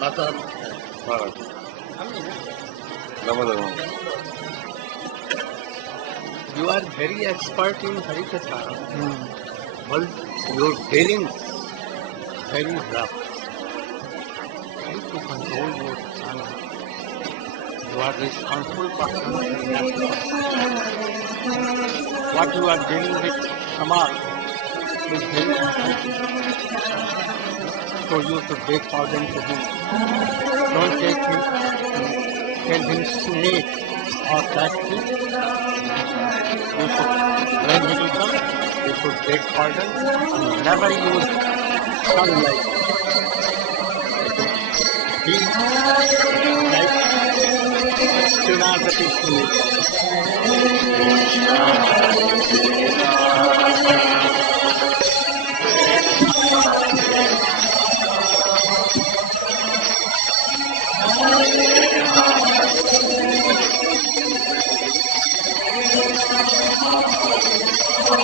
Batar. Bharat. Damodar. You are very expert in Harikatha. But your feeling very rough. Try to control your tongue. You are responsible person in that person. What you are dealing with Kamal is very important. So you should beg pardon to him. Don't take him and tell him snake or that thing. You should, when he will come, you should beg pardon and never use tongue like he like Srinadati snake.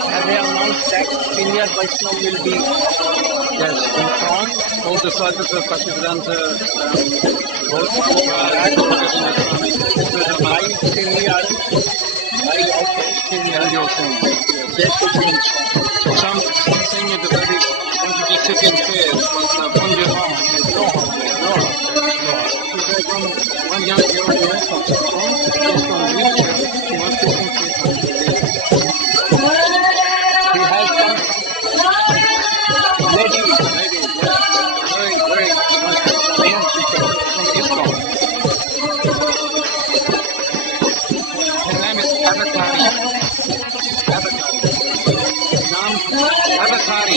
Have they announced that senior Vaishnav will be yes, informed? All decided that Patidran's Both by senior, by outside senior, they should be informed. Some saying that the ladies want to just sit in chairs from your home. So they come, one young girl here from Sikkim, she's from wheelchair, she wants to sit in chairs. He has some lady, Very young teacher from ISKCON. His name is Avatari. Avatari.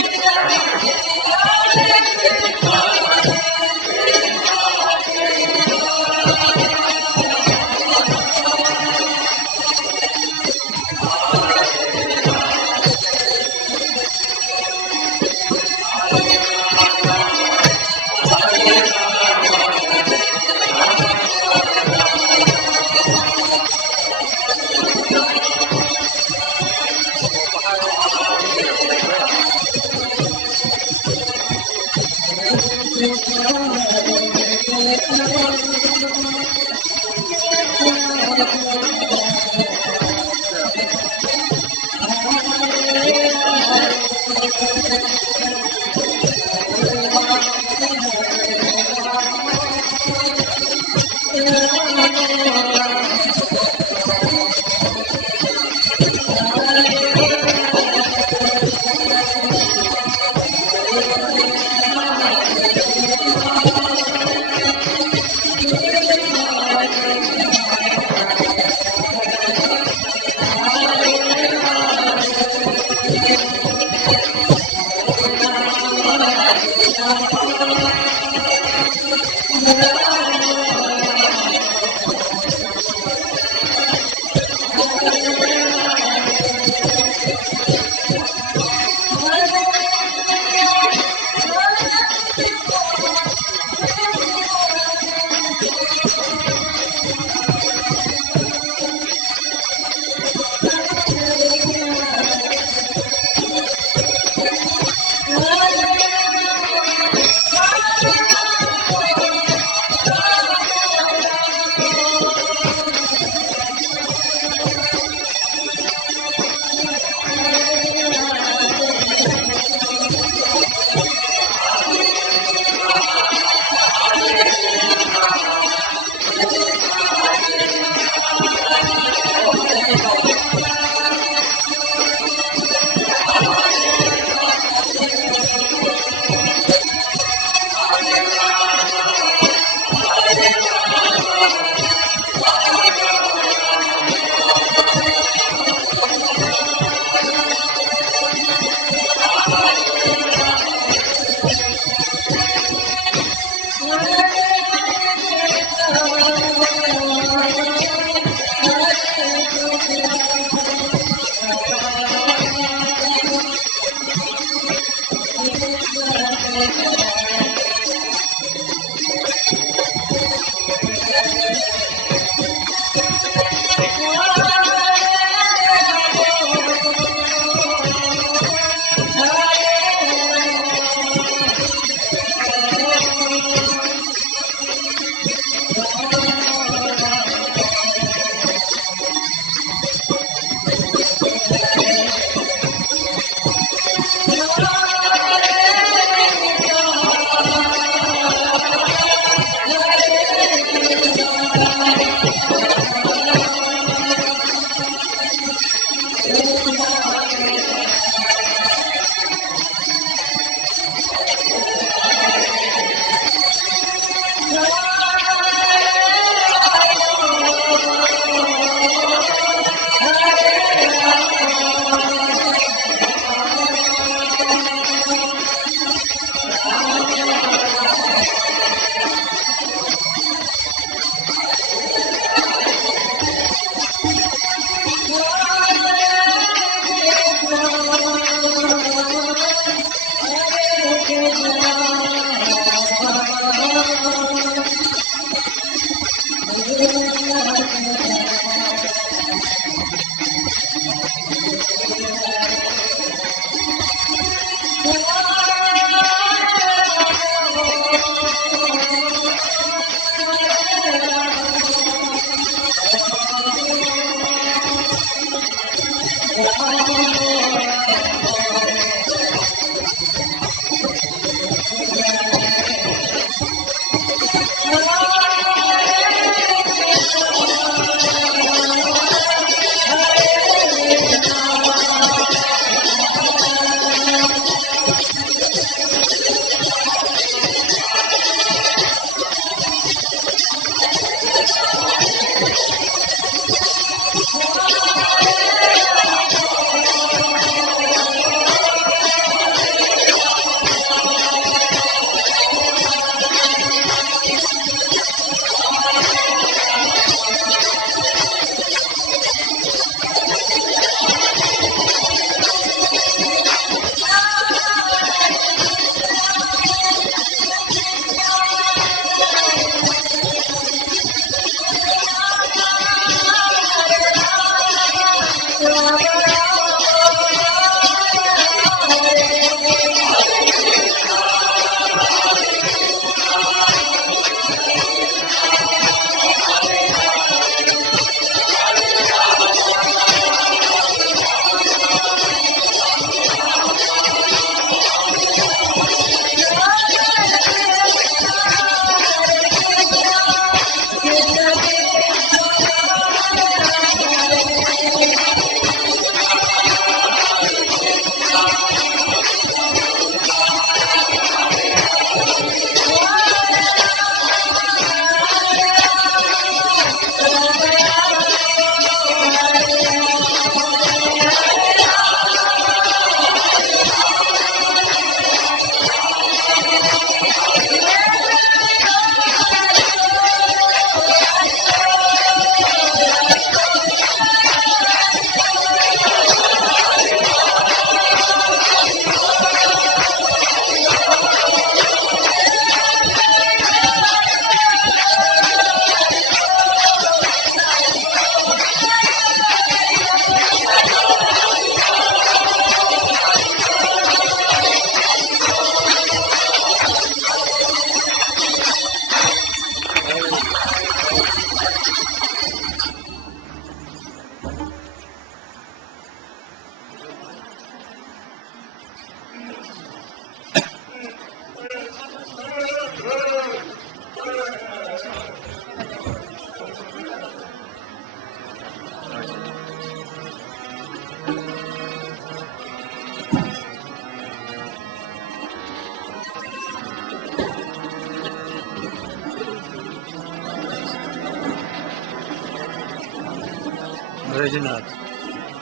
Brajnath.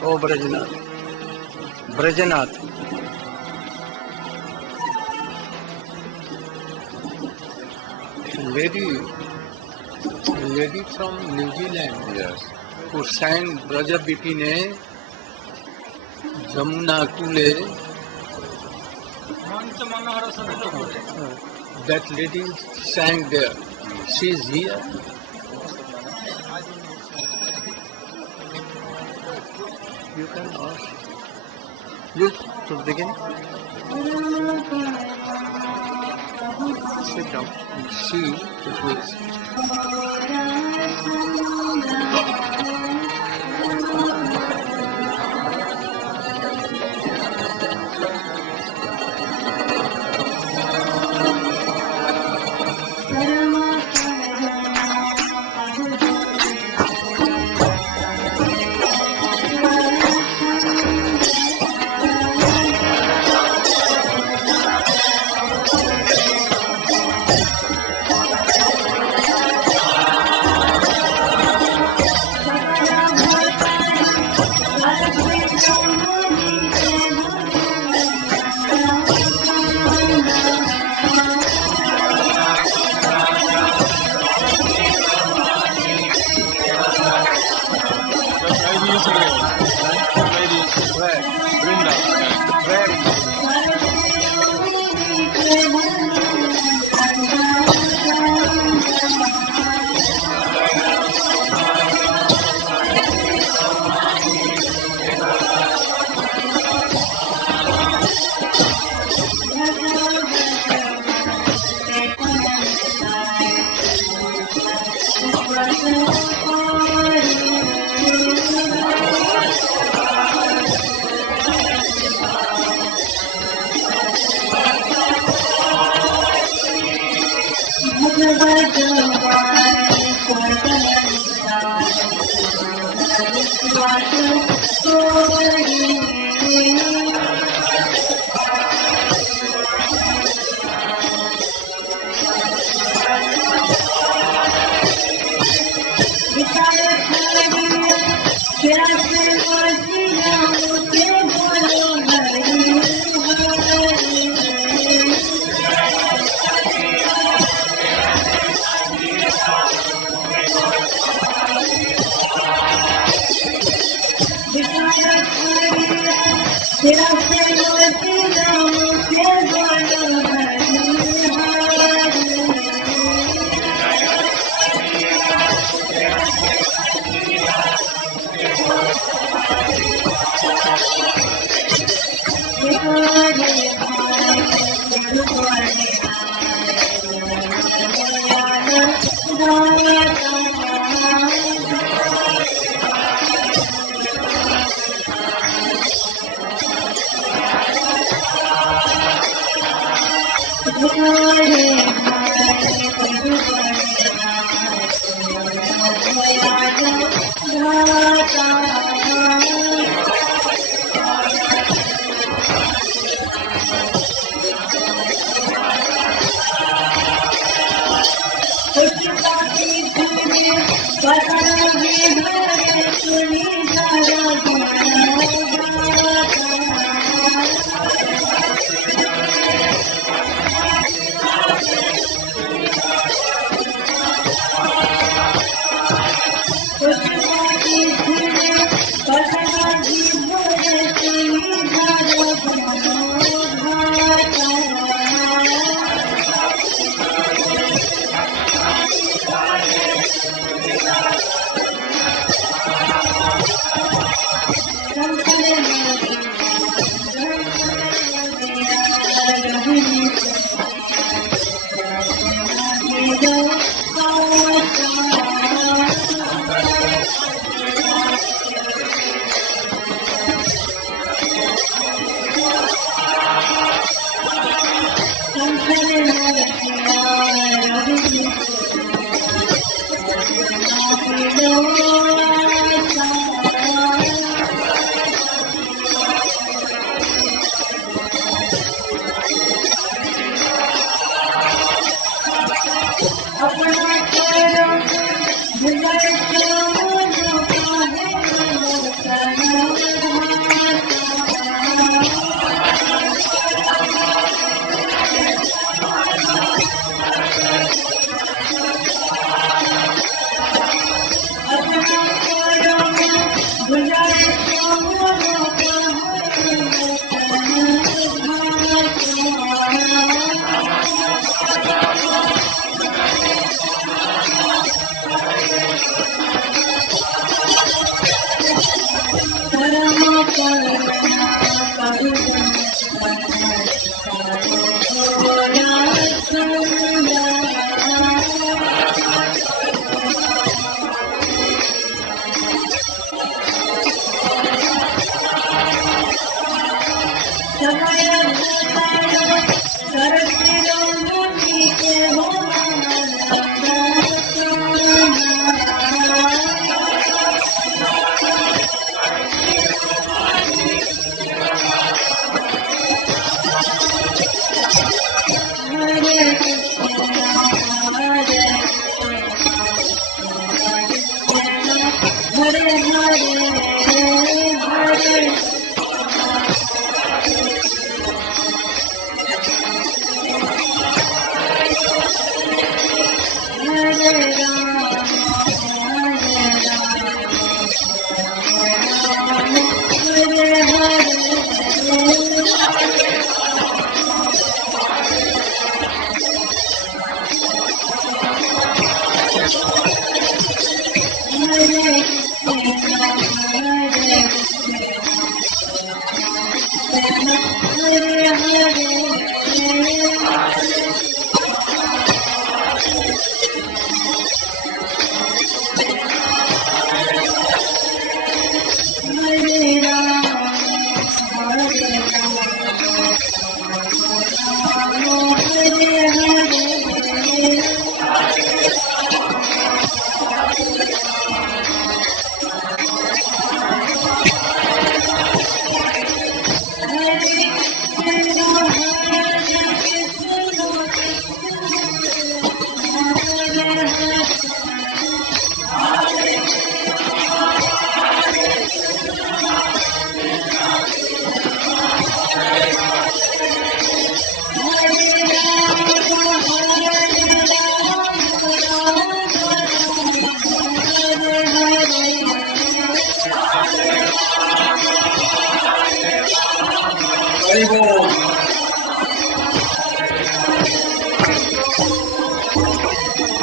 Oh, Brajnath. Brajnath. Lady from New Zealand. Yes. Who sang Braja Bipine Jamuna Kule. That lady sang there. She is here. You can ask. You to begin. Sit down. See the place.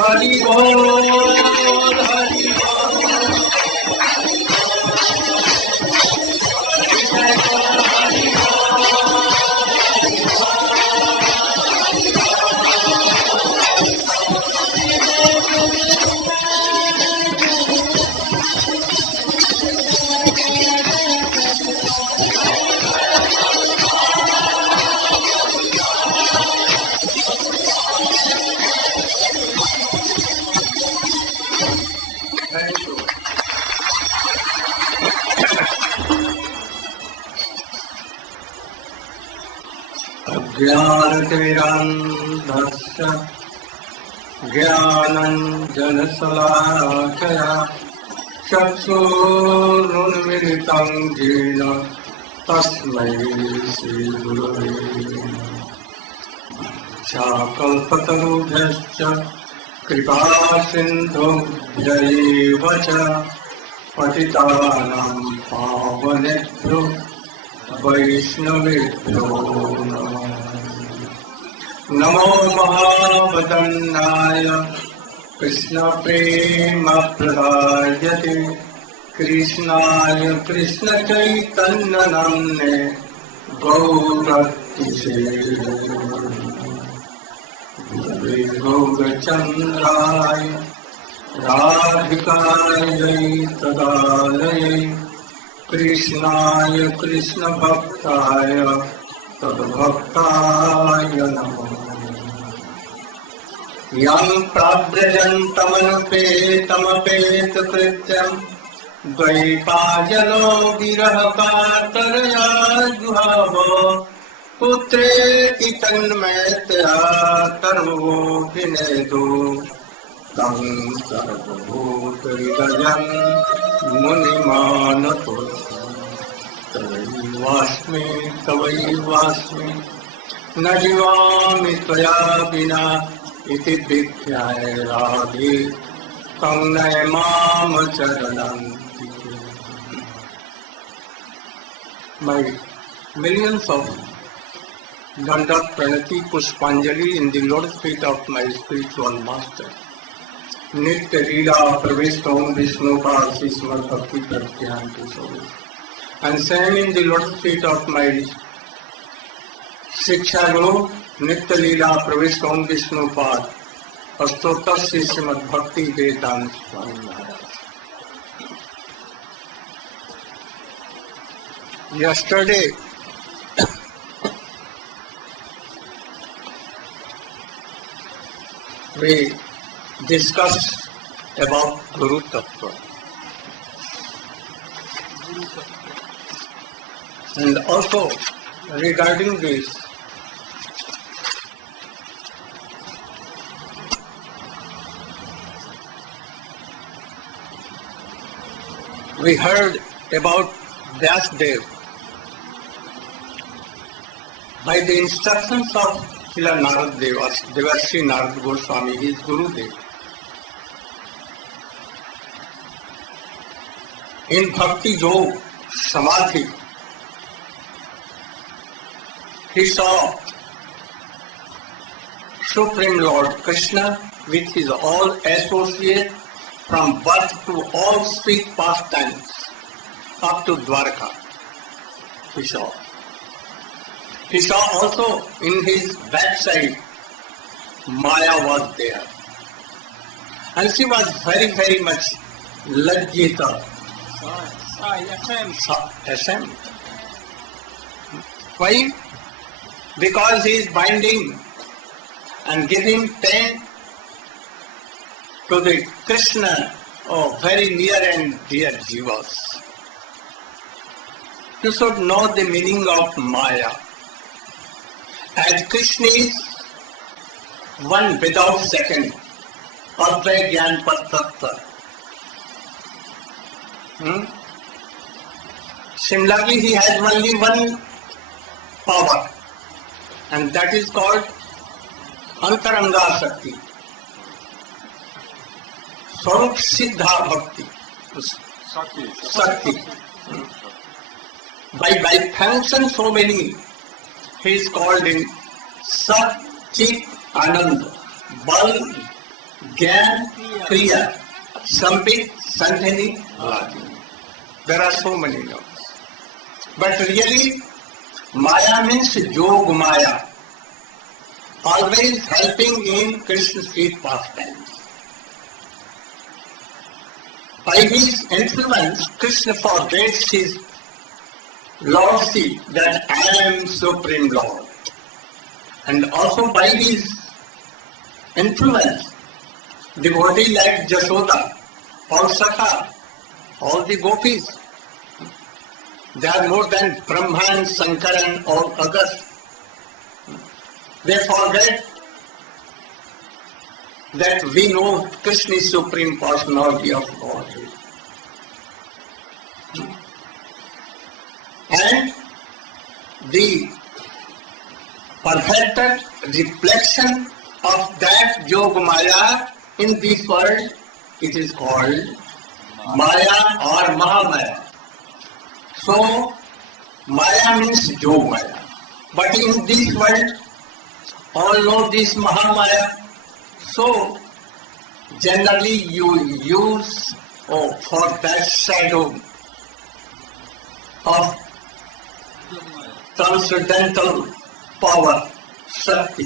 Hari बोल हरि ज्ञानतिमिरान्धस्य ज्ञानञ्जनशलाकया चक्षुरुन्मिलितं येन तस्मै श्रीगुरवे नमः। कल्पतरुभ्यश्च कृपासिन्धुभ्यैव च पतितानां पावनेभ्यो वैष्णवेभ्यो नमः। नमो महावदन्नाय कृष्णप्रेमप्रदायते कृष्णाय कृष्णचैतन्यनाम्ने गौरतिसे गौरचन्द्राय राधिकायै तदालये कृष्णाय कृष्णभक्ताय तद्भक्ताय नमः। यं प्राव्रजन्तमनुपेतमपेतकृत्यं द्वैपायनो विरहकातरया जुहाव पुत्रेति तन्मयतया सर्वोऽभिनेदो तं सर्वभूतहृदयं मुनिमानतोऽस्मि। तवैवास्मि न जीवामि त्वया विना इति विज्ञाय राधे तं नय माम चरणं। My millions of Dandat Pranati Pushpanjali in the lotus feet of my spiritual master. Nitya Leela Pravesh Om Vishnu Parsi Smart Bhakti Pratyanti Sovis. And same in the lotus feet of my Shiksha Guru Nitya Leela Pravesh Om Vishnu Pad Astotar Sri Srimad Bhakti Vedanta Swami Maharaj. Yesterday we discussed about Guru Tattva. And also regarding this, we heard about Vyasdev. By the instructions of Srila Narad Devarshi Narad Goswami, his Gurudev, in Bhakti Yog Samadhi, he saw Supreme Lord Krishna with his all associates from birth to all street pastimes up to Dwarka. He saw also in his backside Maya was there. And she was very, very much Lajjita. SM. Why? Because he is binding and giving pain to the Krishna, very near and dear jivas. You should know the meaning of Maya. As Krishna is one without second, Advai Gyan Tattva. Similarly, he has only one power, and that is called Antaranga Shakti. Swarup Siddha Bhakti. Sakti. By function so many, he is called in Sat Chit Anand, Bal, Gyan, Kriya, Sambit, Sandhini, Ladi. There are so many names. But really, Maya means Yog Maya, always helping in Krishna's sweet pastimes. By his influence, Krishna forgets his lordship, that I am Supreme Lord. And also by his influence, devotee like Jasoda, all Sakha, all the gopis, they are more than Brahman, Sankaran or others. They forget that we know Krishna is Supreme Personality of Godhead. And the perfected reflection of that Yog Maya in this world, it is called Maya or Mahamaya. So, Maya means Yog Maya. But in this world, all know this Mahamaya. So, generally you use for that shadow of transcendental power, Shakti.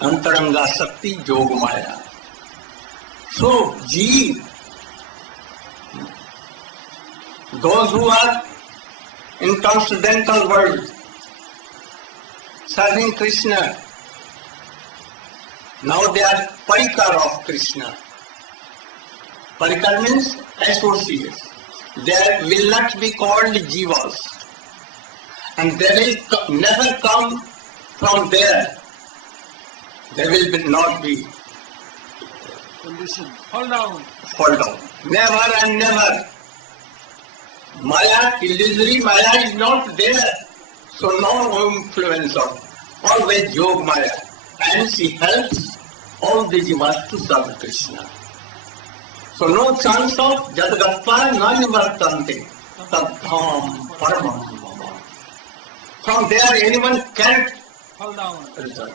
Antaranga Shakti, Yog Maya. So, Jeev, those who are in transcendental world, serving Krishna, now they are parikar of Krishna. Parikar means associates. They will not be called jivas. And they will never come from there. They will not be Condition. Fall down. fall down. Never and never. Maya, illusory Maya is not there. So no influence of always Yog Maya. And she helps all the jivas to serve Krishna. So no chance of Jadgatva Nanivartante Tadham Paramam. From there anyone can't Fall down. result.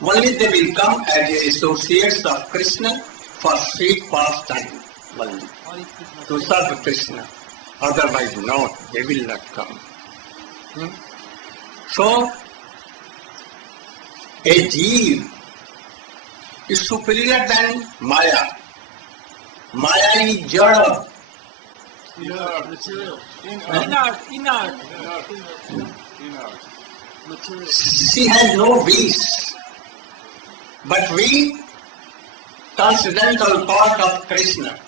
Only they will come as associates of Krishna for sweet pastime only, Or if it to serve Krishna. Otherwise not, they will not come. So, a jeev is superior than Maya. Maya is jada. material. Inert. Material. She has no wish. But we, transcendental part of Krishna.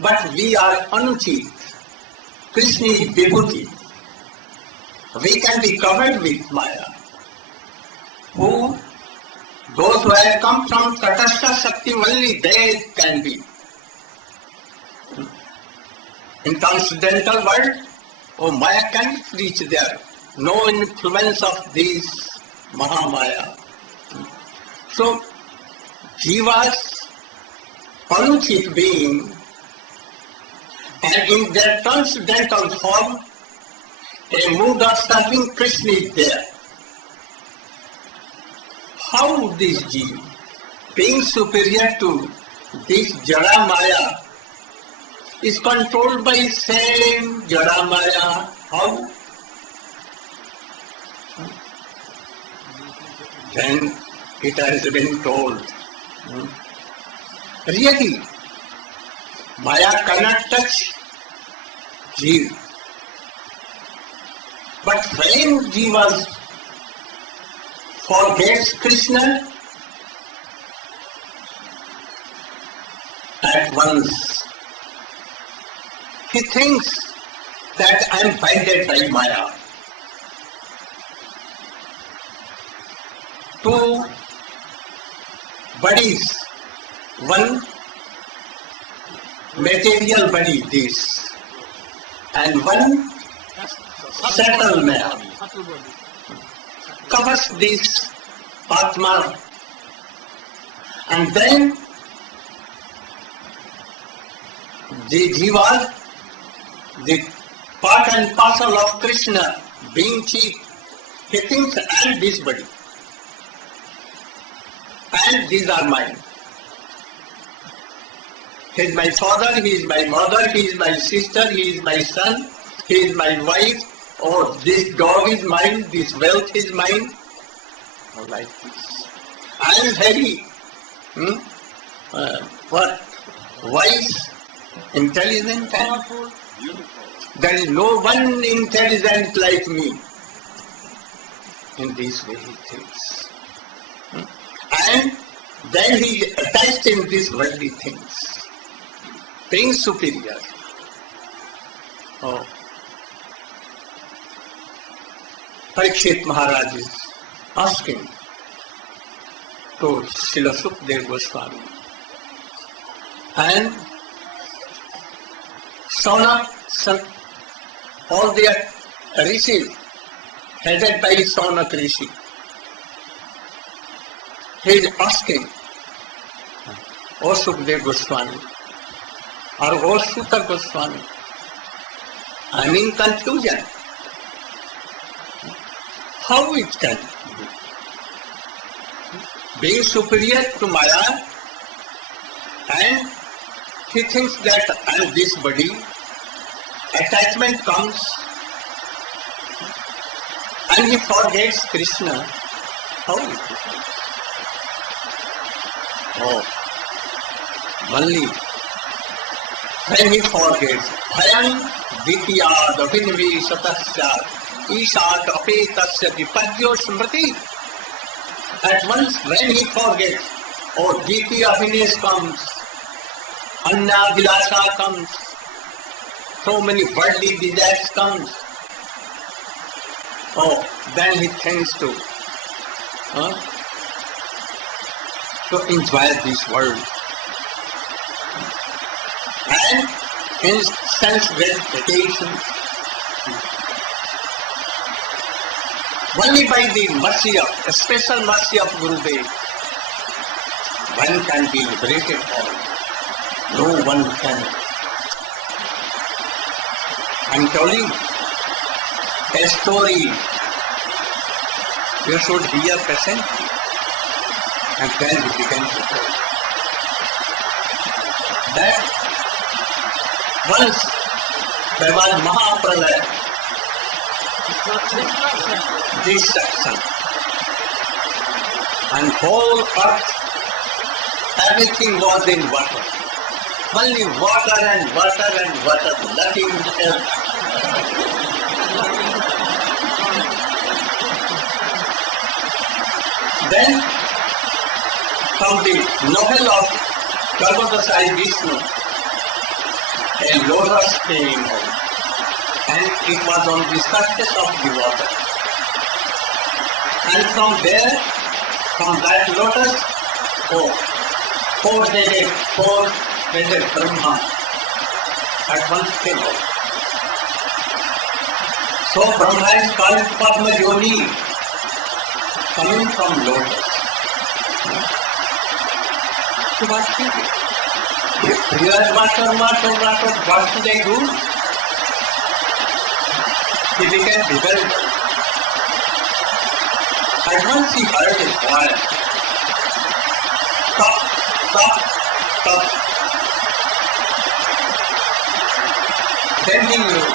But we are anuchit. Krishna is vibhuti. We can be covered with Maya. Those who have come from Tatastha Shakti only, they can be. In transcendental world, Maya can reach there. No influence of these Mahamaya. So, Jivas, anuchit being, and in their transcendental form, a mood of serving Krishna is there. How this Jiva, being superior to this Jada Maya, is controlled by same Jada Maya? How? Then it has been told. Really, Maya cannot touch Jiva. But when Jiva forgets Krishna, at once he thinks that I am binded by Maya. Two bodies, one material body, this, and one subtle man, Subtle body. covers this Atma, and then the Jiva, the part and parcel of Krishna, being chief, he thinks I am this body. and these are mine. He is my father, he is my mother, he is my sister, he is my son, he is my wife. Oh, this dog is mine, this wealth is mine. Oh, like this. I am very wise, intelligent, and there is no one intelligent like me. In this way he thinks. And then he attached in these worldly things, being superior. Oh. Parikshit Maharaj is asking to Srila Sukadeva Goswami. And Saunak, all the rishis, headed by Saunak Rishi, he is asking, O Sukadeva Goswami, or O Suta Goswami, I am in confusion. How it can be? Being superior to Maya, and he thinks that I am this body, attachment comes, and he forgets Krishna. How it is? Oh, only when he forgets, Bhayam Vityad Abhinvi Satasya Ishat Apetasya Vipadyo Smriti. At once when he forgets, oh, Diti Abhines comes, Anna Vilasa comes, so many worldly desires comes. Oh, then he thinks to enjoy this world. And in sense gratification, only by the mercy of, a special mercy of Gurudev, one can be liberated from it. No one can. I am telling a story. You should hear patiently, and then we begin to tell. That once there was Mahapralaya, destruction, and whole earth, everything was in water. Only water and water and water, nothing else. Then, from the novel of Garbhodasai Vishnu, a lotus came out, and it was on the surface of the water. And from there, from that lotus, four-headed Brahma at once came out. So Brahma is called Padma Yoni, coming from lotus. So what is it? If you are water, what should I do? He became bewildered. At once he heard a voice. Stop, stop, stop. Then he knew,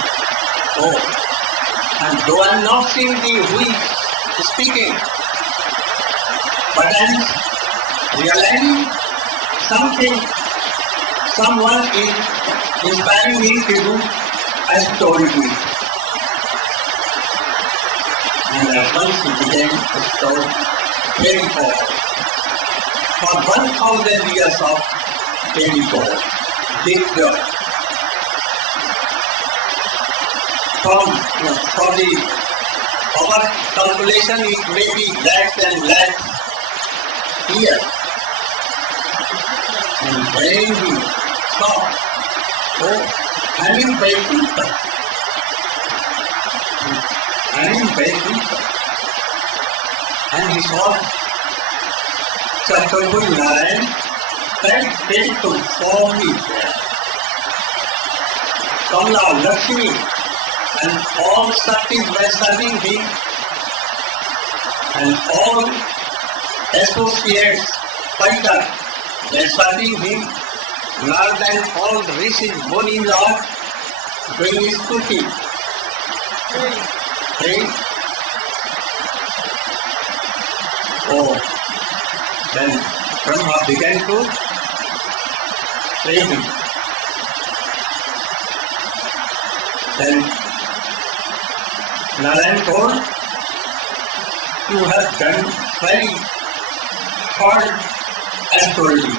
and though I am not seeing who is speaking, but I am realizing someone is inspiring me to do a story. And at once he began to story very forward. For 1,000 years of very forward, big job. For our calculation, it may be lakhs and lakhs years. And when he saw, I am in Vaikuntha. And he saw Chaturvedi Narayan, that beautiful form is there. Kamala Lakshmi and all Shaktis were serving him, and all associates fighter, assaulting him, nor than all riches bony lord, doing his duty. Praying. Oh, then Brahma began to pray him. Then Narayan told, you have done very hard astrology.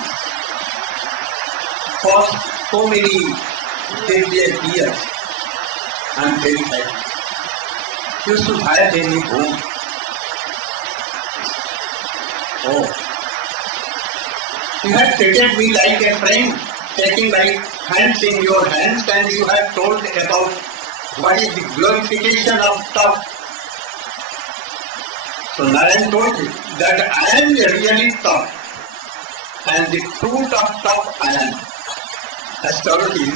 For so many years, I am very happy. You should have any home. Oh, you have treated me like a friend, taking my hands in your hands, and you have told about what is the glorification of tap. So Narayan told him that I am really tap, and the fruit of tap I am. Astrology,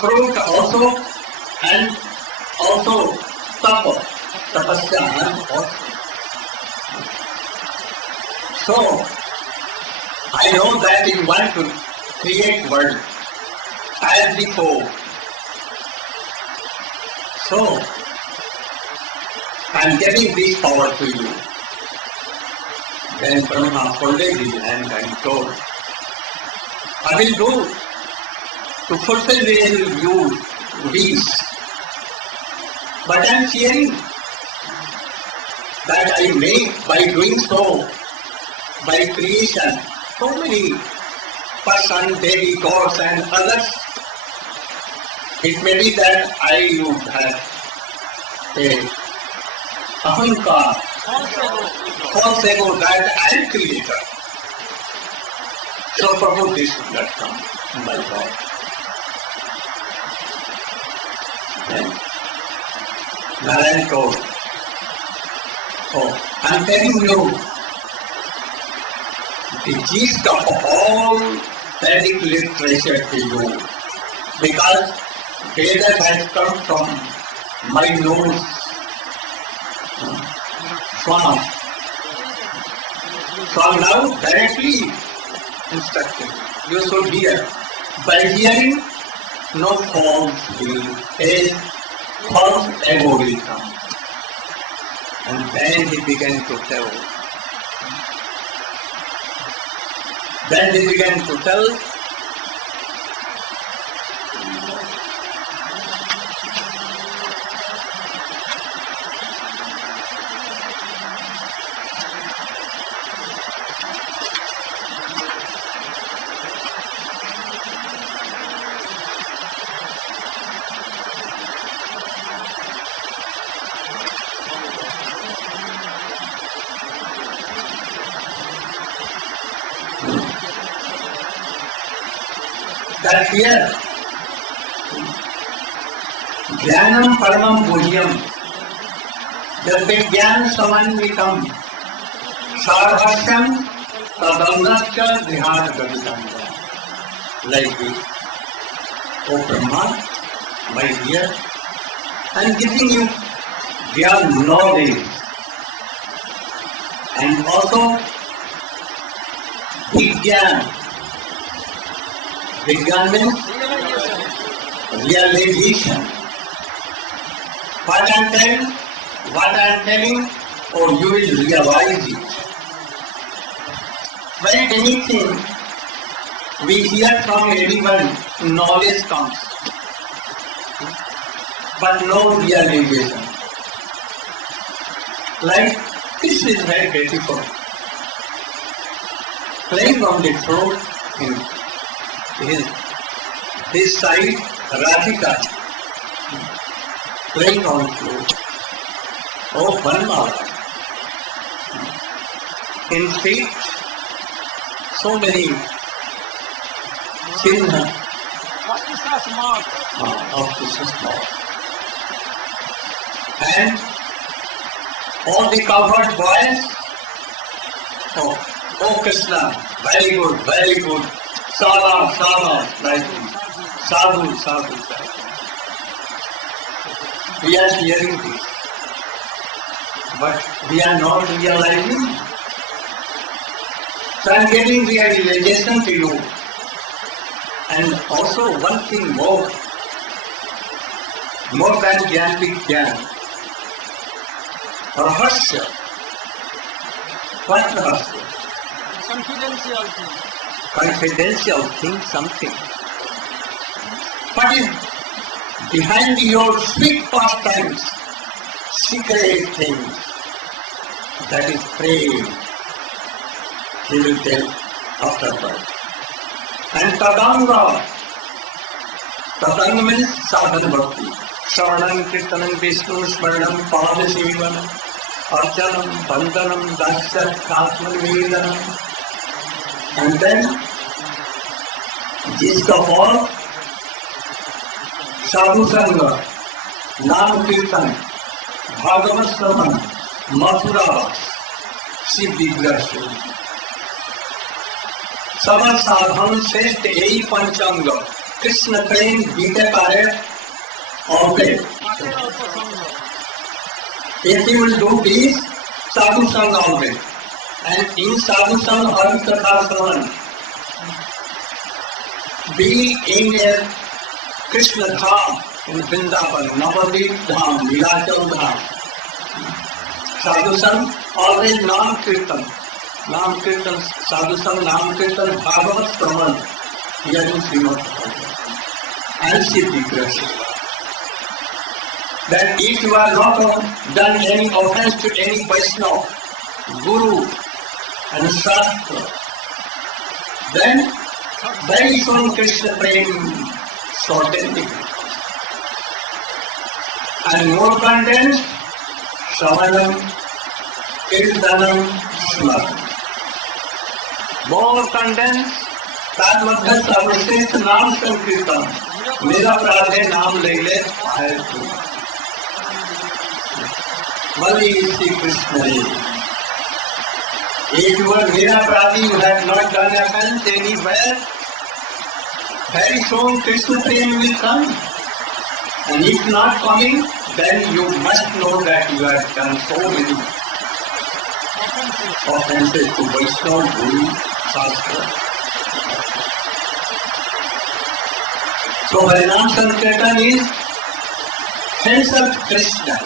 fruit also, and also tapa, tapasya also. So, I know that you want to create world as before. So, I am giving this power to you. Then Brahma folded his hand and told, I will do to fulfill your wish. But I am fearing that I may, by doing so, by creation, so many persons, deity, gods and others, it may be that I would have a ahankar, false ego that I am creator. So Prabhu, this should not come, my God. Then Narayan told, oh, I am telling you, the gist of all Vedic literature to you, because Veda has come from my nose, Swam. So now directly instructed, you should hear. By hearing, no false will, a false ego will come. And then he began to tell. Then they began to tell that here, Jnanam Paramam Bhudyam, the Vijnana Samanvitam, Sarvashyam Tadandasya Dhyana Gavitam. Like this, O Brahma, my dear, I am giving you Jnana knowledge and also Vijnana. Vijnana means realization. What I am telling, or you will realize it. When anything we hear from anyone, knowledge comes, but no realization. Like this is very beautiful. Playing on the throat in this side, Radhika, playing on flute. Oh, Varmala. In feet, so many Sinha of this mark. And all the covered boys, oh Krishna, very good, very good. Sada, like sadhu. We are hearing this, but we are not realizing. So I am getting realization to you. And also one thing more than Gyan Vigyan. Rahasya. What Rahasya? Confidential thing. Confidential thing, something. What is behind your sweet pastimes? Secret things. That is praying. He will tell afterwards. And Tadanga. Tadanga means sadhana bhakti. Shravanam, Kirtanam, Vishnu, Smaranam, Padasevanam, Archanam, Bandhanam, Dasya, Atman, Vedanam. And then, gist of all, Sadhu Sangha, Nam Kirtan, Bhagavat Shravan, Mathura, Shiv Vigraha. Sabha sadhan श्रेष्ठ यही पंचांग कृष्ण प्रेम बीते पारे और if you will do this sadhu sang always and in sadhu sang hari katha shravan be in a Krishna dham in Vrindavan, Navadvip dham, Nilachal dham. Sadhu sang always Nam Kirtan. Nam Kirtan, Sadhu Sang, Nam Kirtan, Bhagavat Shravan, Yadu Srimad Bhagavatam, and Shiv Vigraha. That if you are not done any offense to any Vaishnava, Guru and Shastra, then very soon Krishna Prem certainly. And more condensed, Shravanam, Kirtanam, Smaranam. More condensed, तार मध्य सर्वश्रेष्ठ नाम संकीर्तन मेरा प्रार्थना नाम ले ले आए तू वली श्री कृष्ण रे एक बार मेरा प्रार्थना you have not done offense anywhere very soon Krishna prem will come and if not coming then you must know that you have done so many offenses to Vaishnava, Guru, Shastra. So Harinam Sankirtan is sense of Krishna,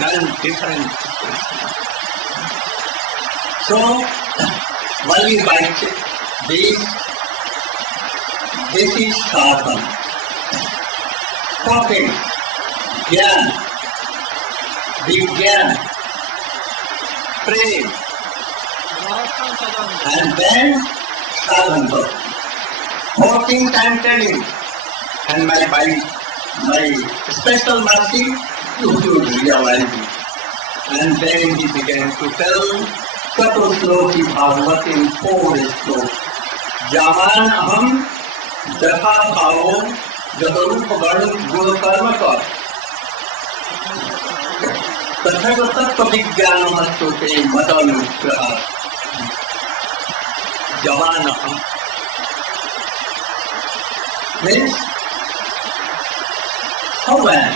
none different Krishna. So one is like this is sadhan. Talking, Gyan, Vigyan, praying, and then sadhan bhakti. More things I am telling, and my special mercy you realize it. And then he began to tell Chatusloki Bhagavat in 4 slokas. Jaman aham jatha bhavo jatarup varna guna karma ka tathaga tattva vijnanam astote madanugraha. Jaman aham means how when?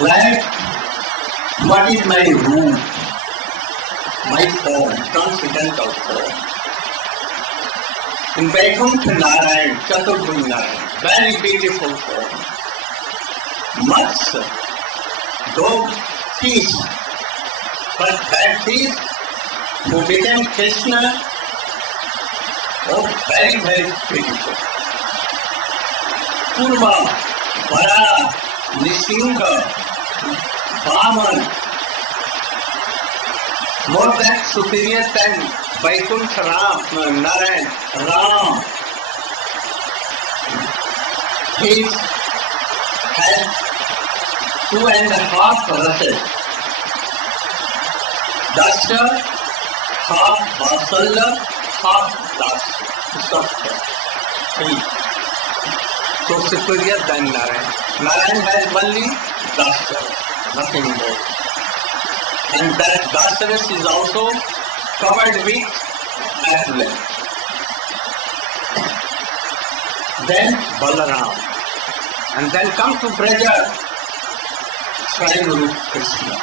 Like what is my root, my form, transcendental form. In Vaikuntha Narayan, Chaturbhuj Narayan, very beautiful form. Matsya, though fish, but that fish who became Krishna, oh, very, very beautiful. Purva, Vara, Nisingha, Vaman, more than superior than Vaikuntha Ram, Narayan, Ram. He has 2.5 rases. Dasya, half Vasalya, half Dasya. So superior than Narayan. Narayan has only Dasya, nothing more. And that Dasya is also covered with apple. Then Balaram. And then come to Braja, Sri Guru Krishna.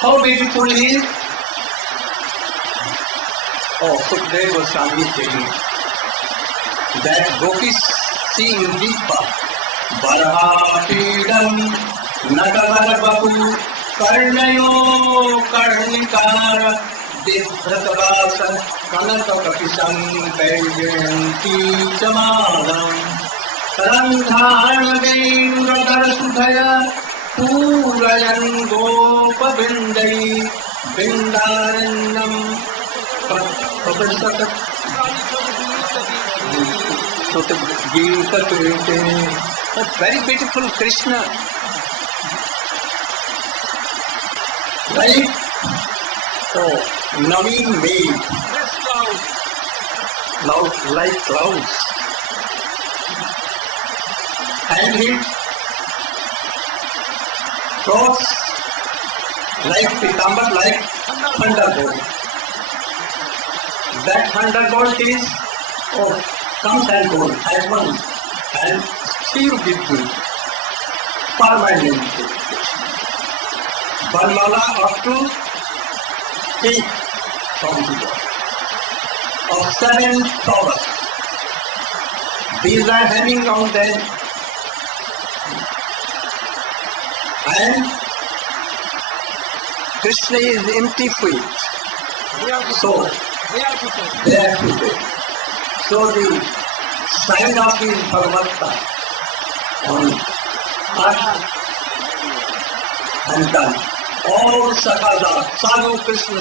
How beautiful he is, Oh, Sukadeva Goswami saying that gopis seeing Deepa Barahapiram Nagavarvapu Karnayo Karnikara Dibhratavasa Kanakakapisam Vaijayanti Chamadam Randhanavendradharasudhaya Purayan Gopavindai Vindaranam Prabhasakat That's very beautiful Krishna. Right? Oh, Naveen made like clouds. And his thoughts like Pitambar, like thunderbolt. That thunderbolt is, comes and goes at once and still gives you permanent Varmala up to feet from the body of 7 flowers. These are hanging on them. And Krishna is empty feet. So, they are today. So the sign of his Bhagavata on earth and done. All Sakada, Sadhu Krishna,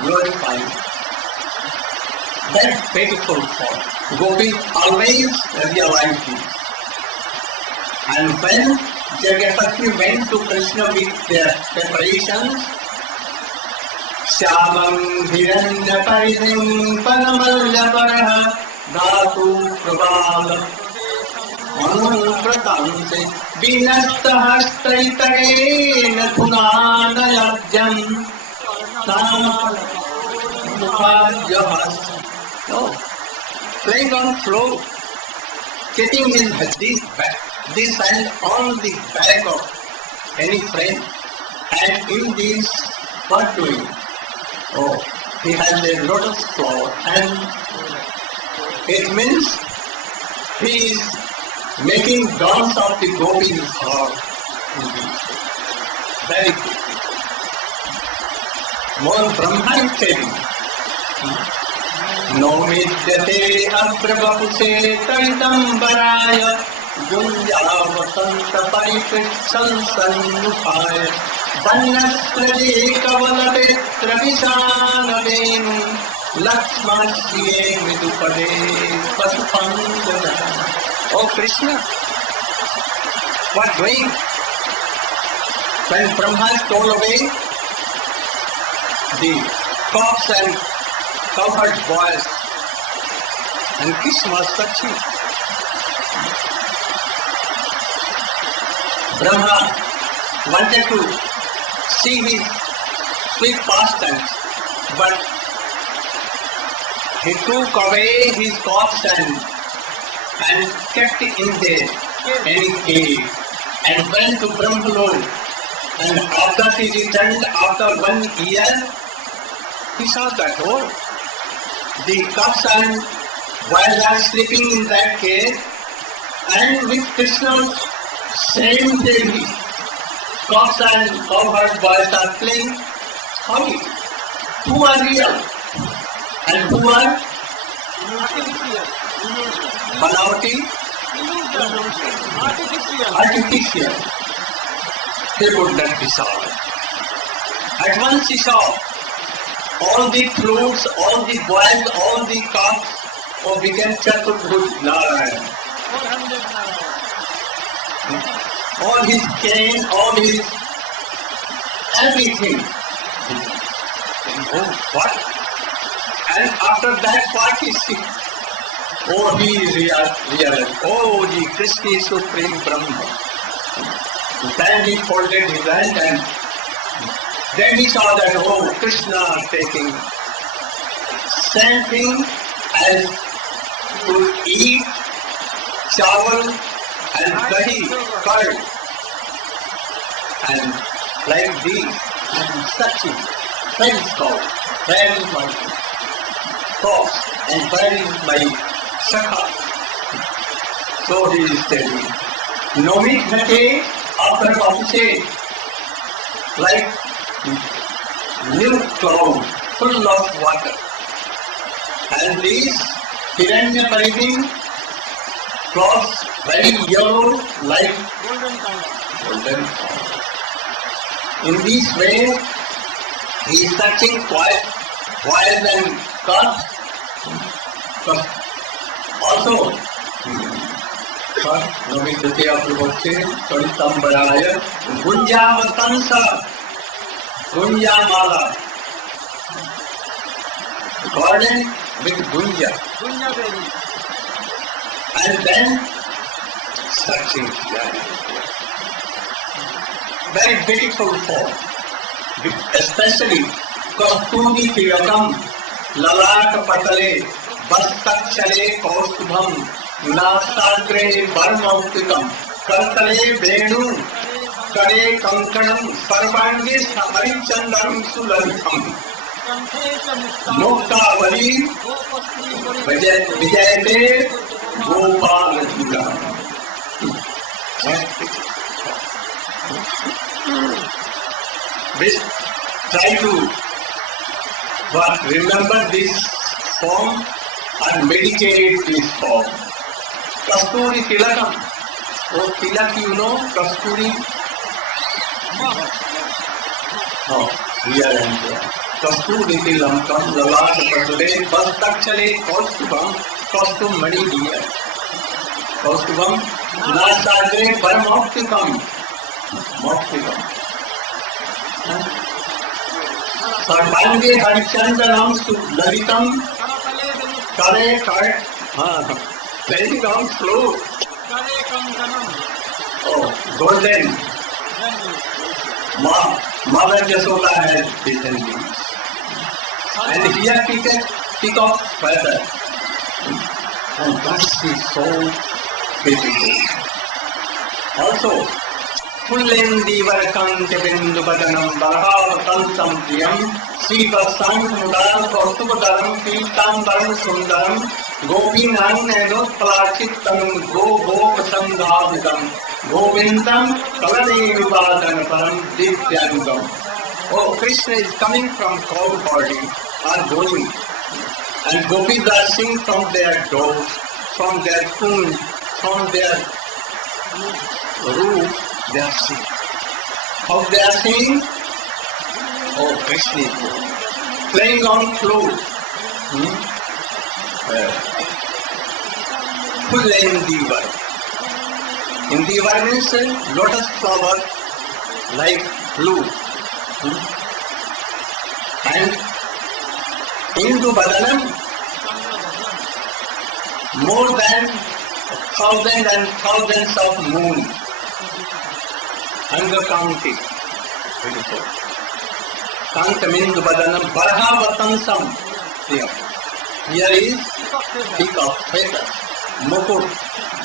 glorifying. That beautiful form. Gopis always realize this. And when Jagatpati went to Krishna with their preparations, Shyamam Hiranya Paridhim Paramalyaparaha Dhatu Prabhala Anupratamse Vinastahastaitarena Punanayabhyam Namapajahas. No, playing on floor, getting his this hand on the back of any friend, and in this, what doing? Oh, he has a lotus flower, and it means he is making dance of the gopis heart. Very good. More Brahma is saying, No midyate abrabapuse taritambaraya Gunjavatanta paripritsan sannupaya Vannasraje kavalate travishanavenu Lakshmasye midupade pasupangana. Oh Krishna, what doing? When Brahma stole away the cocks and cowherd boys, and Krishna was touching. Brahma wanted to see his sweet pastimes, but he took away his cocks and kept it in there, in his cave, and went to Brahmalok. And after he returned after 1 year, he saw that, the cocks and boys are sleeping in that cave, and with Krishna's same baby, cocks and cowherd boys are playing. How is it? Who are real? And who are banavati? Artificial. He would not be solved. At once he saw all the fruits, all the boys, all the cocks became Chaturbuj Narayan. All his cane, all his everything. Oh, what? And after that, what is he? Oh, he realized, the Krishna is Supreme Brahma. Then he folded his hand and then he saw that, Krishna taking same thing as to eat chawal and dahi, curd, and like these, and such is very strong, very mighty. cross, and where is my Sakha? So he is telling, Nomit Hate after Kapuse, like new cloud full of water. And these Hiranyaparidhi cloths very yellow like golden. In this way, he is touching quite wild and cut. Also, Nomitati Apurvakse, Saritambaraya, Gunjavatansa, Gunjamala, garden with Gunja. And then, searching very beautiful form, especially Kasturi Tirakam, Lalak Patale, Bastakshale Kaustubham, Nasagre Barmautikam, Kartale Venu, Kare Kankanam, Sarvangi Samarichandam Sulalitam, Muktavali, Vijayate, Gopalatika. We try to remember this form and meditate this form. Kasturi Tilakam. Oh, Tilak, you know, Kasturi? Oh, here and there. Kasturi Tilakam, Lalak Patale, Bastakshale, Kaustubham, Kaustubam Mani Diya. Kaustubham, Nasagre Paramoktikam. Moktikam. Sarvange Harichandanam Lalitam Kare Kare playing down slow. Oh, golden. Mother Jasoda has written these. And here pick of feather. And that is so beautiful. Also, Pullendivarakante Bindubadanam Barahavakantam Priyam Srivasang Mudar Kaustubadaram Pitam Baram Sundaram Gopinam Nenot Palachittam Go Gopasandhavidam Govindam Kaladevivadana Param Divyangam. Oh, Krishna is coming from cow body, are going, and gopis are singing from their doors, from their kunj, from their roof. They are singing. How they are singing? Oh, Krishna is playing on flute. Full Indivar. Indivar means lotus flower like flute. And Hindu Badanam, more than thousands and thousands of moon. Uncounted. Beautiful. Kantamindu Badanam Barhavatansam. Here is peak of feathers, Mukut,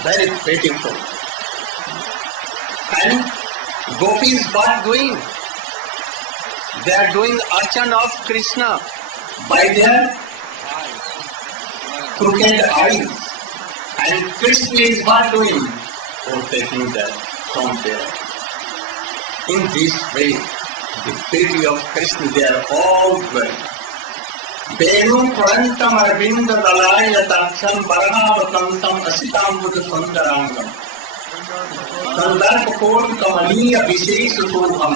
very beautiful. And gopis what doing? They are doing archan of Krishna by their crooked eyes. And Krishna is what doing? Oh, taking that from there. In this way, the beauty of Krishna, they are all well. Venu Purantam Arvinda Dalaya Taksham Baranavatantam Asitam Buddha Sundarangam Sandarpakot Kamaniya Vishesha Soham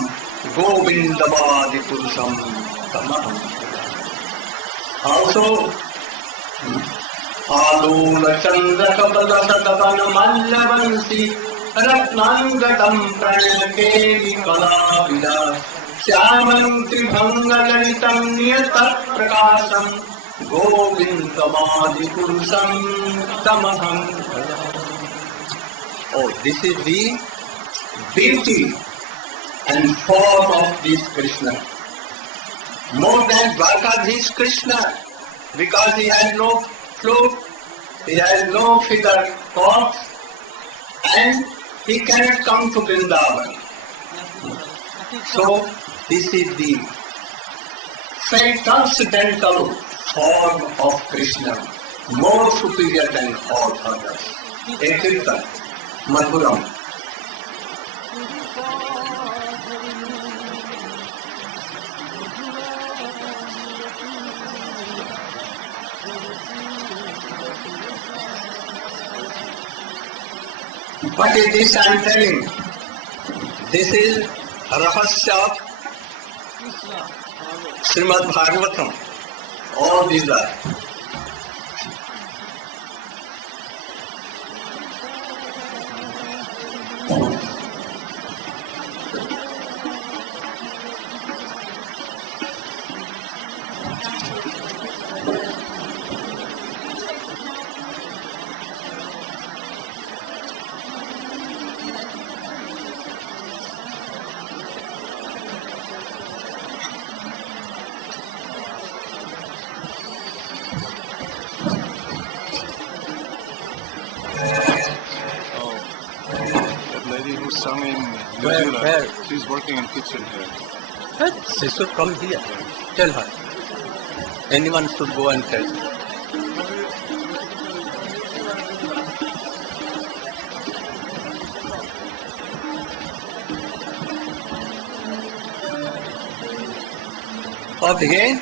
Govindavadi Purusham Tamaham. Also, Alula Chandra Kapala Satavana Mallavansi Ratnangatam Pranakeli Kalavida Shyamanam Tribhangalalitam Niyatat Prakasham Govindamadi Purusham Tamaham. Oh, this is the beauty and form of this Krishna. More than Dwarkadhish Krishna, because he has no flute, he has no feather corpse, and he cannot come to Vrindavan. So, this is the transcendental form of Krishna, more superior than all others. A kirtan, Madhuram. What is this I am telling? This is Rahasya of Srimad Bhagavatam. All these are. That lady who sung in New Where? Zealand, she's working in kitchen here. She should come here. Tell her. Anyone should go and tell her. Up again.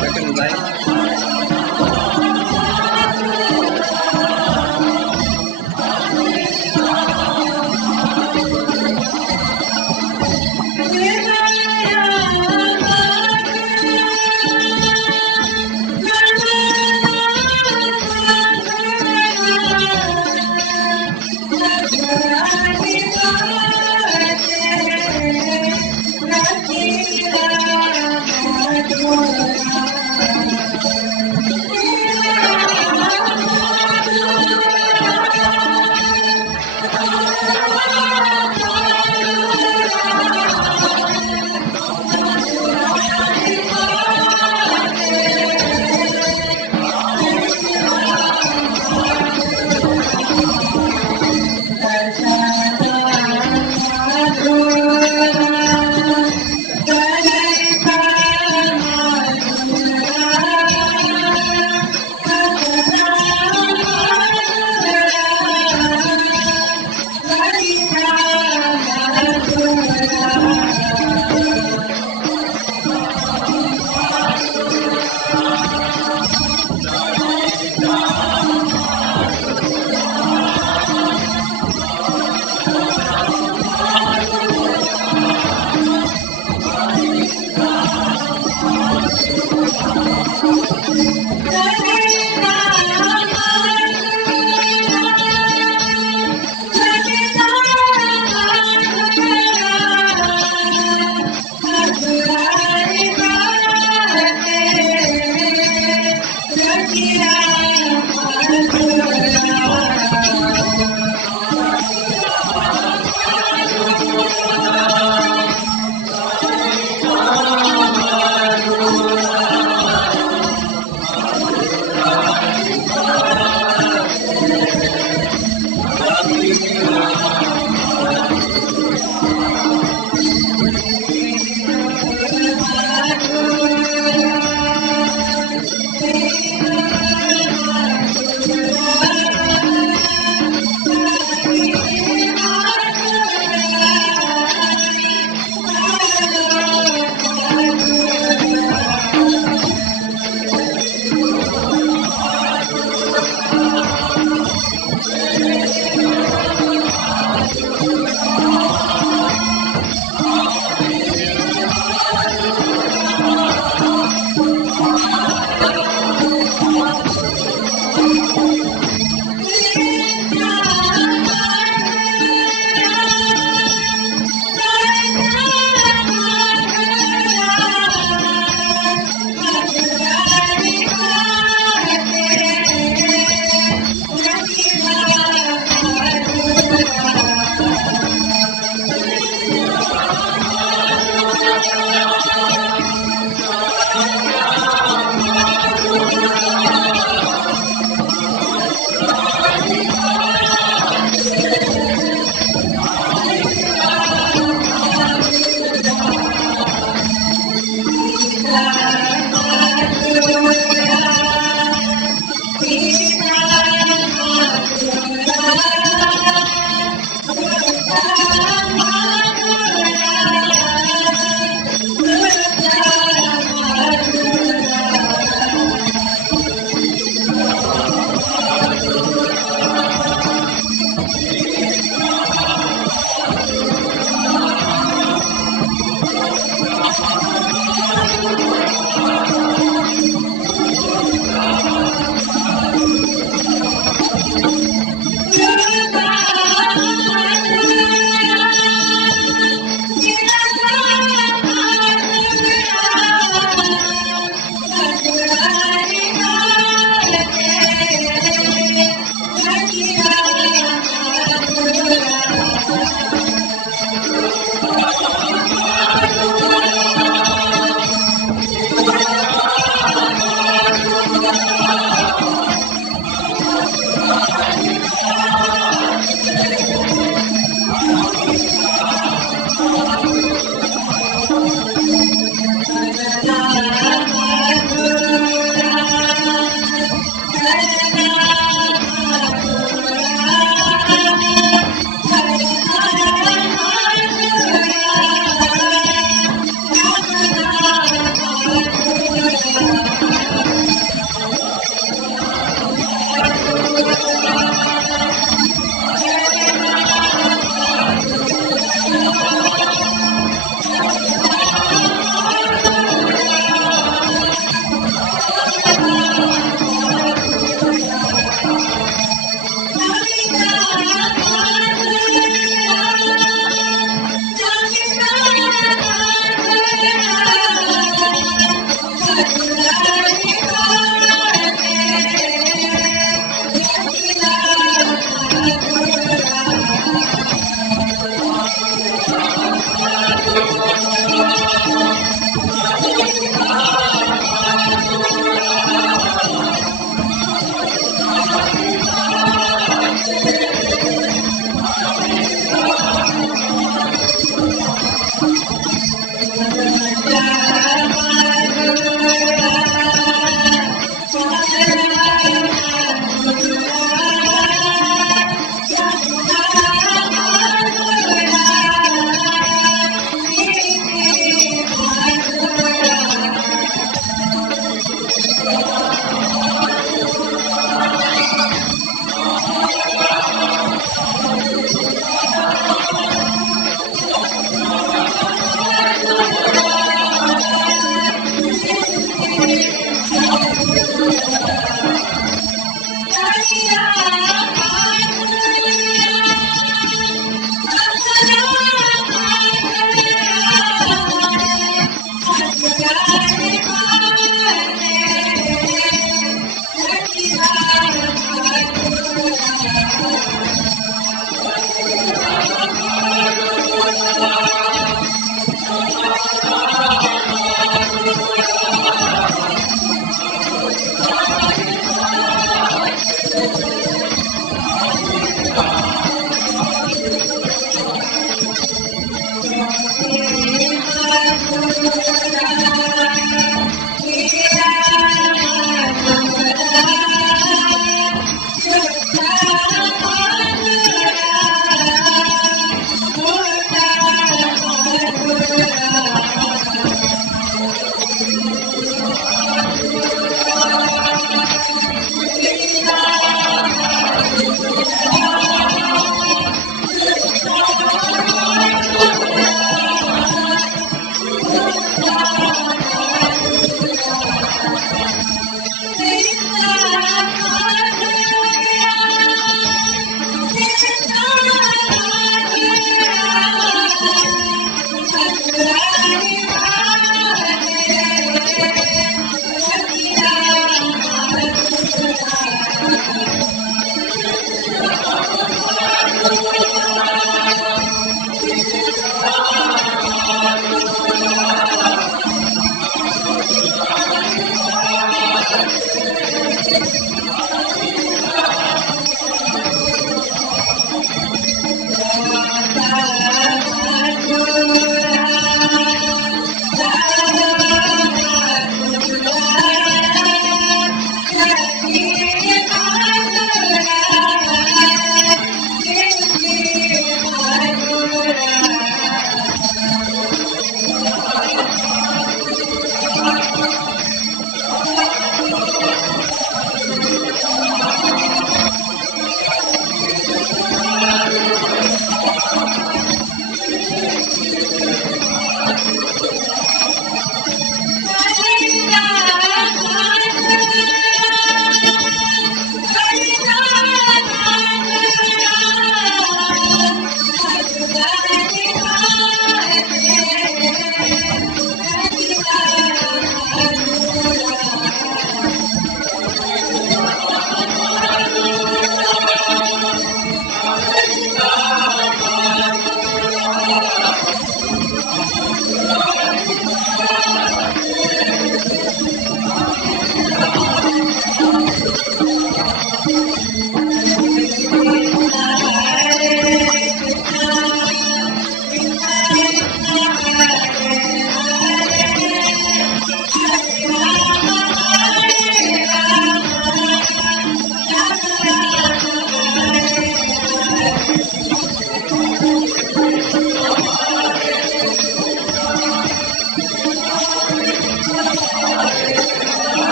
Second line. Hare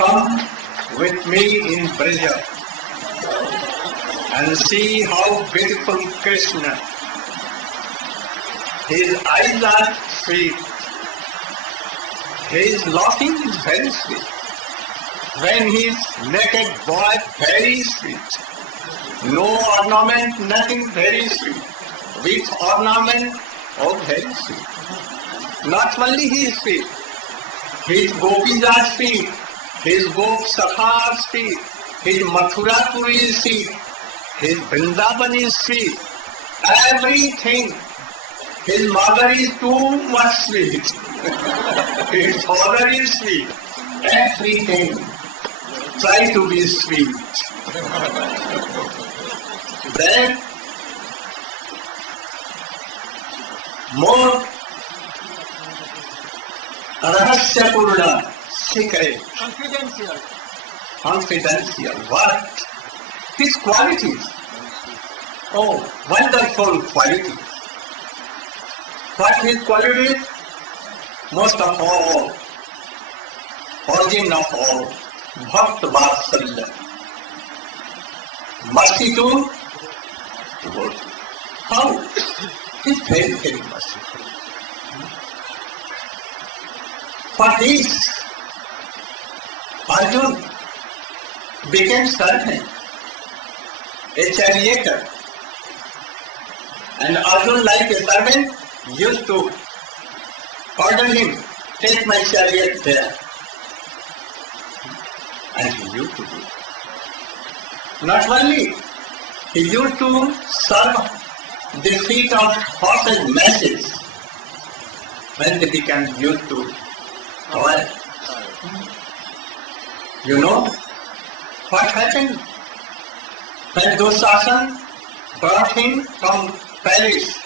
come with me in Braja and see how beautiful Krishna. His eyes are sweet. His laughing is very sweet. When he is naked, boy, very sweet. No ornament, nothing, very sweet. With ornament, oh, very sweet. Not only he is sweet, his gopis are sweet, his gop sakha are sweet, his Mathurapuri is sweet, his Vrindavan is sweet. Everything. His mother is too much sweet. His father is sweet. Everything. Try to be sweet. Then, more Rahasyapurna, secret, confidential. What? His qualities. Oh, wonderful qualities. What his qualities? Most of all, origin of all, Bhakt Vatsalya. Mercy to devotee. How? He is very, very merciful. For this, Arjun became servant, a charioteer. And Arjun, like a servant, used to order him, take my chariot there. And he used to do. Not only, he used to serve the feet of horses' masses when they became used to toil. You know what happened? When Dushasan brought him from palace,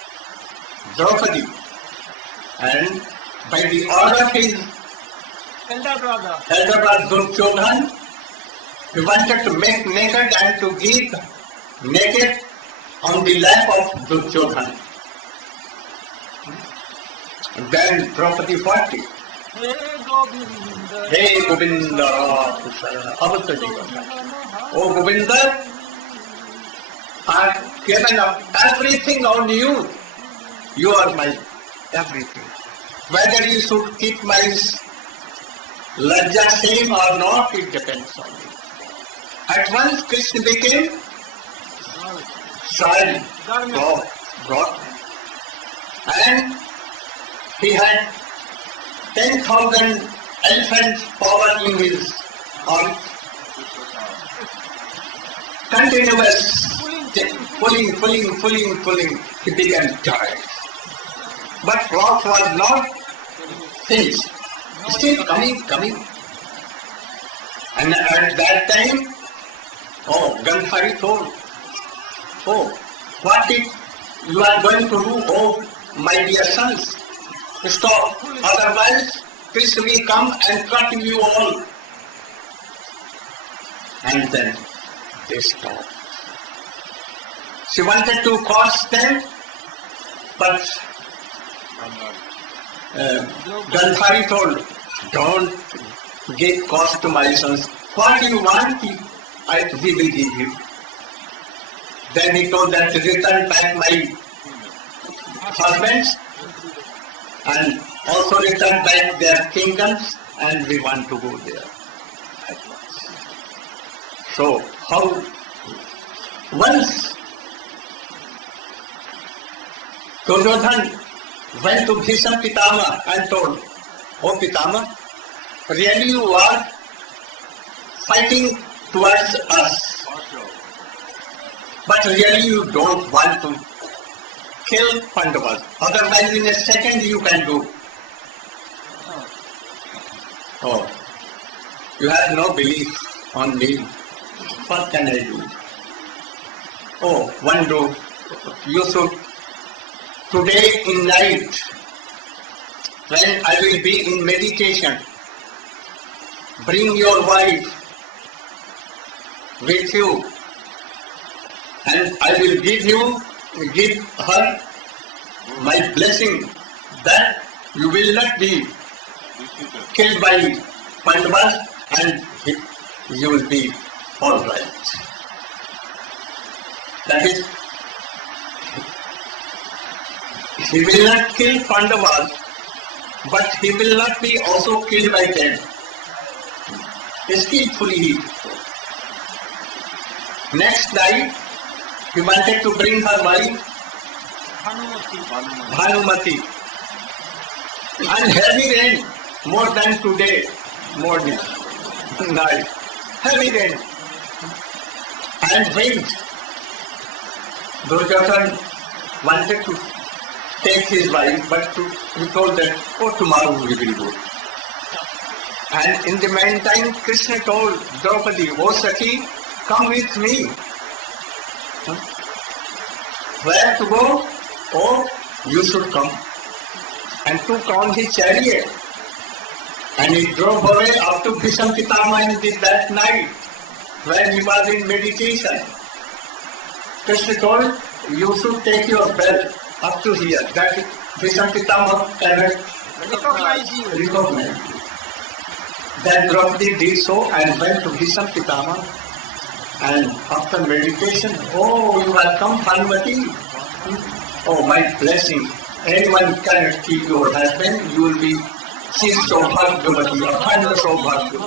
Draupadi, and by the order of his elder brother Duryodhana, he wanted to make naked and to give naked on the lap of Duryodhana. Then Draupadi fought it. Hey Govinda, अब तो जीवन. Oh Govinda, I have given up everything on you. You are my everything. Whether you should keep my lajja same or not, it depends on you. At once Krishna became sorry, God. And he had 10,000 elephants power in his arms. Continuous pulling, he began tired. But cloth was not finished. Still coming. And at that time, Gandhari told, what if you are going to do, my dear sons? Stop, otherwise Krishna will come and cut you all. And then they stopped. She wanted to cause them, but Gandhari told, don't give cause to my sons. What you want, we will give you. Then he told them to return back my husbands and also return back their kingdoms, and we want to go there at once. So, how once Duryodhana went to Bhishma Pitama and told, oh Pitama, really you are fighting towards us, but really you don't want to kill Pandavas. Otherwise in a second you can do. Oh, you have no belief on me. What can I do? Oh, one do. You should, today in night, when I will be in meditation, bring your wife with you, and I will give her my blessing that you will not be killed by Pandavas, and he you will be all right. That is, he will not kill Pandavas, but he will not be also killed by them. Skillfully he. Next night, he wanted to bring her wife, Bhanumati, and heavy rain, more than today morning, night, heavy rain, and wind. Duryodhana wanted to take his wife, but he told that, oh, tomorrow we will go. And in the meantime, Krishna told Draupadi, oh Sakhi, come with me. Where to go? Oh, you should come. And took on his chariot. And he drove away up to Bhisham Pitama that night, when he was in meditation. Krishna told, you should take your belt up to here, that Bhisham Pitama cannot recognize you. Then Draupadi did so and went to Bhisham Pitama, and after meditation, oh, you have come, Bhanumati. Oh, my blessing. Anyone cannot keep your husband, you will be Sri Saubhagyavati, Akhanda Saubhagya.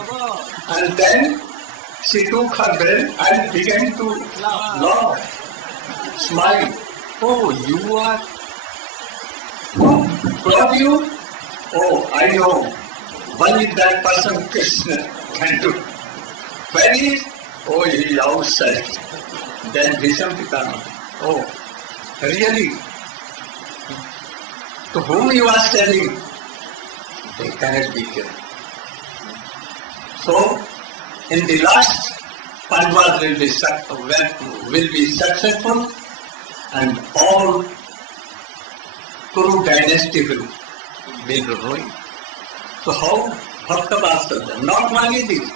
And then she took her belt and began to laugh, smile. Oh, you are? Who love you? Oh, I know. Only that person Krishna can do. Where he is? Oh, he is outside. Then Bhisham Pitama. Oh, really? To whom you are telling? They cannot be killed. So, in the last, Pandavas will be successful, and all Kuru dynasty will ruin. So how? Bhakta-Vatsalya. Not only this,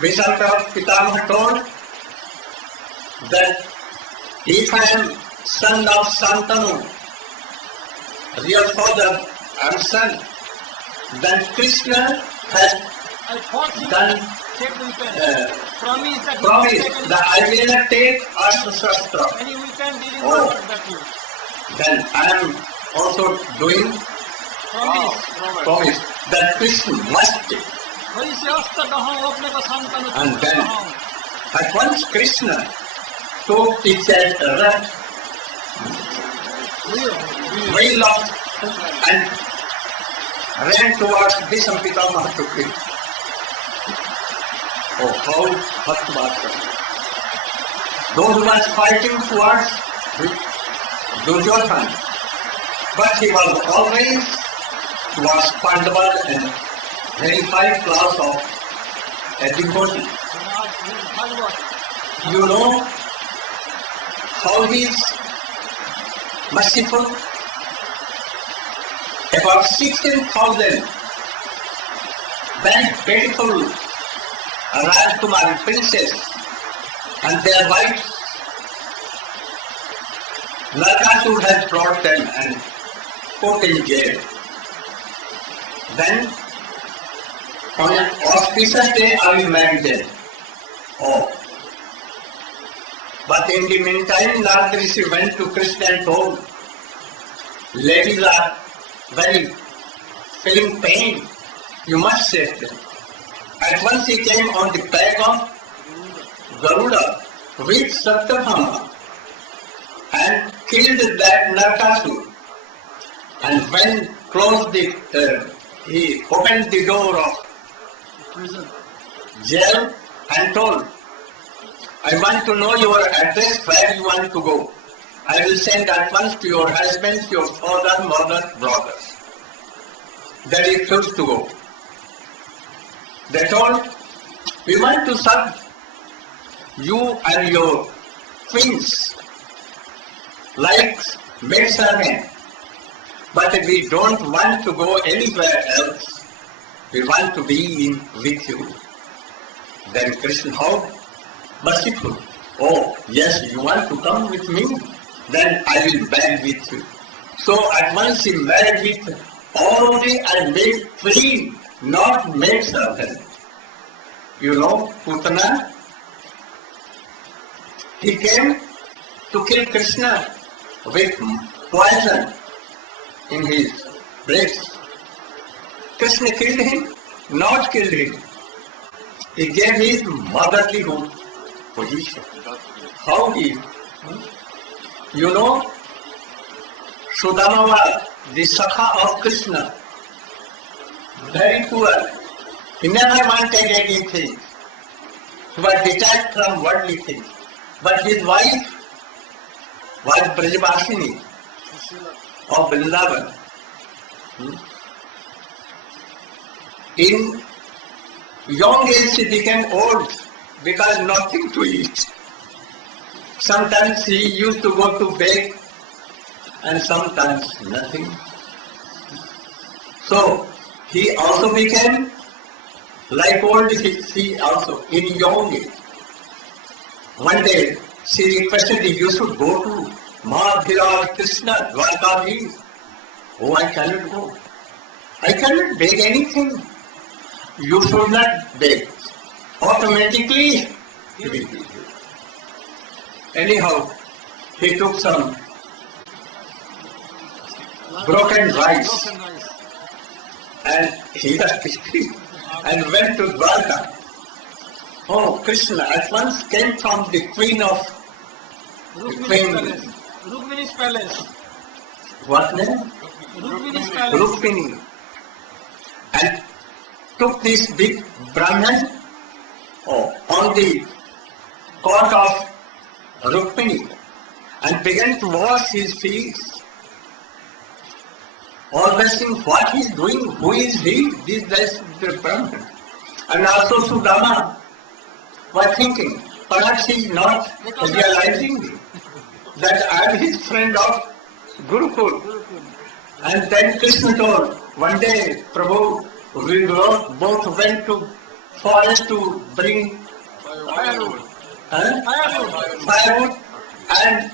Bhisham Pitama told that if I am son of Santanu, real father and son, then Krishna has done promise that I will not take Ashtra-Shastra. Oh, then I am also doing promise that Krishna must take. And then at once Krishna took the rat, wheel off, and ran towards Bhisham Pitama to kill. Oh, how Bhakta-Vatsalya. Though he was fighting towards Duryodhana, but he was always towards Pandavas and very high class of devotee. You know how he is merciful? About 16,000 very beautiful Rajkumari princess and their wives, Narkasur has brought them and put in jail. Then on an auspicious day I will marry them. Oh. But in the meantime, Narada Rishi went to Krishna and told, ladies are very feeling pain, you must save them. At once he came on the back of Garuda with Satyabhama and killed that Narkasur. And when he opened the door of jail and told, I want to know your address, where you want to go. I will send at once to your husbands, your father, mother, brothers. Then he refused to go. They told, we want to serve you and your twins like maidservant, but we don't want to go anywhere else. We want to be with you. Then Krishna, how merciful. Oh, yes, you want to come with me? Then I will beg with you. So at once he married with Aurori and made free, not maidservant. You know, Putana, he came to kill Krishna with poison in his breast. Krishna killed him, not killed him. He gave his motherly position. How he, you know, Sudama was the Sakha of Krishna, very poor. He never wanted anything. He was detached from worldly things. But his wife was Brajavasini of Vrindavan. In young age she became old because nothing to eat. Sometimes she used to go to beg and sometimes nothing. So he also became like old, she also in young age. One day she requested him, you should go to Madhira Krishna Dwarkadhi. Oh, I cannot go. I cannot beg anything. You should not beg. Automatically he will be here. Anyhow, he took some broken rice and he and went to Dwarka. Oh, Krishna at once came from the queen of Rukmini's palace. What name? Rukmini's palace. Rukmini. And took this big Brahman on the court of Rukmini and began to wash his feet. All questioning what he is doing, who is he? This the Brahman. And also Sudama was thinking, perhaps he is not realizing that I am his friend of Gurukul. And then Krishna told, one day, Prabhu, we both went to forest to bring Firewood. Firewood, and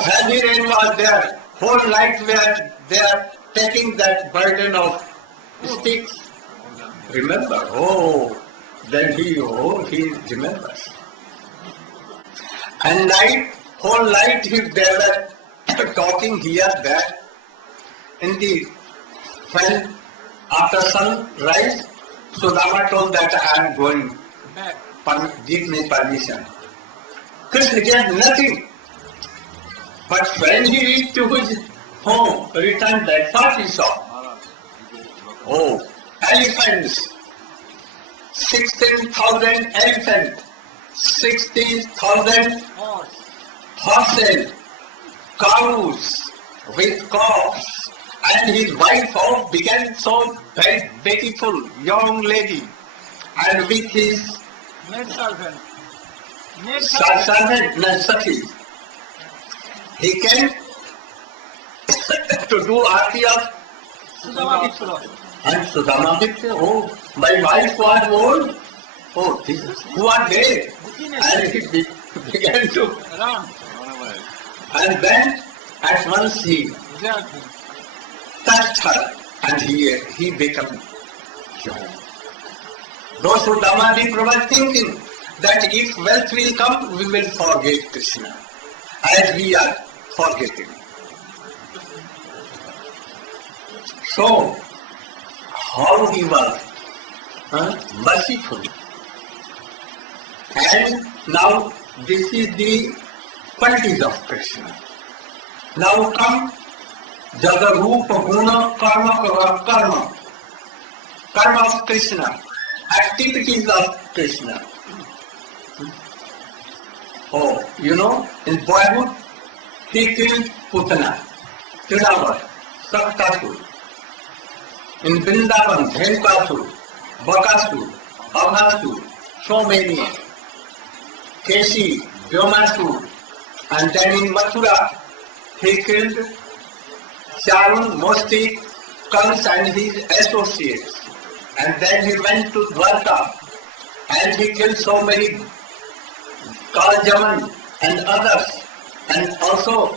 heavy rain was there. Whole night we are there taking that burden of sticks. Remember? Then he remembers. And whole night they were talking here, there. When after sunrise, Sudama told that I am going back. Give me permission. Krishna gave nothing. But when he reached to his home, returned back, what he saw? Elephants. 16,000 elephants. 16,000 horses. Cows with calves. And his wife began so very beautiful young lady. And with his Maid servant. Sakhi. He came to do arti of Sudama Vipra. and Sudama Vipra. My wife was old. Who are they? And he began to Ram. and then at once he touched her and he became young. Those Sudama Vipra were thinking that if wealth will come, we will forget Krishna, as we are forgetting. So, how he was merciful. And now this is the qualities of Krishna. Now come Jaga Rupa Guna Karma of Krishna, activities of Krishna. In boyhood, he killed Putana, Trindavar, Saktasur. In Vrindavan, Dhenukasur, Bakasur, Abhasur, so many. Keshi, Vyomasur, and then in Mathura, he killed Charun, Mosti, Kans and his associates. And then he went to Dwarka and he killed so many Kaljavan and others. And also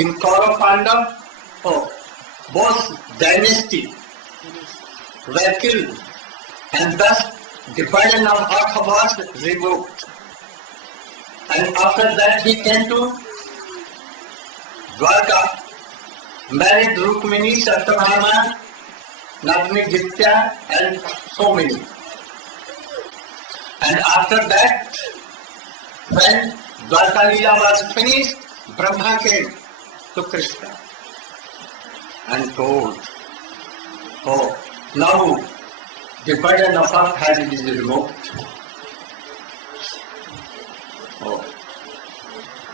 in Kaura Pandava, both dynasty were killed. And thus the burden of earth was removed. And after that he came to Dwarka, married Rukmini, Satyabhama, Nagni Jitya, and so many. And after that, when Dwarka Leela was finished, Brahma came to Krishna and told, oh, now the burden of earth has been removed. Oh.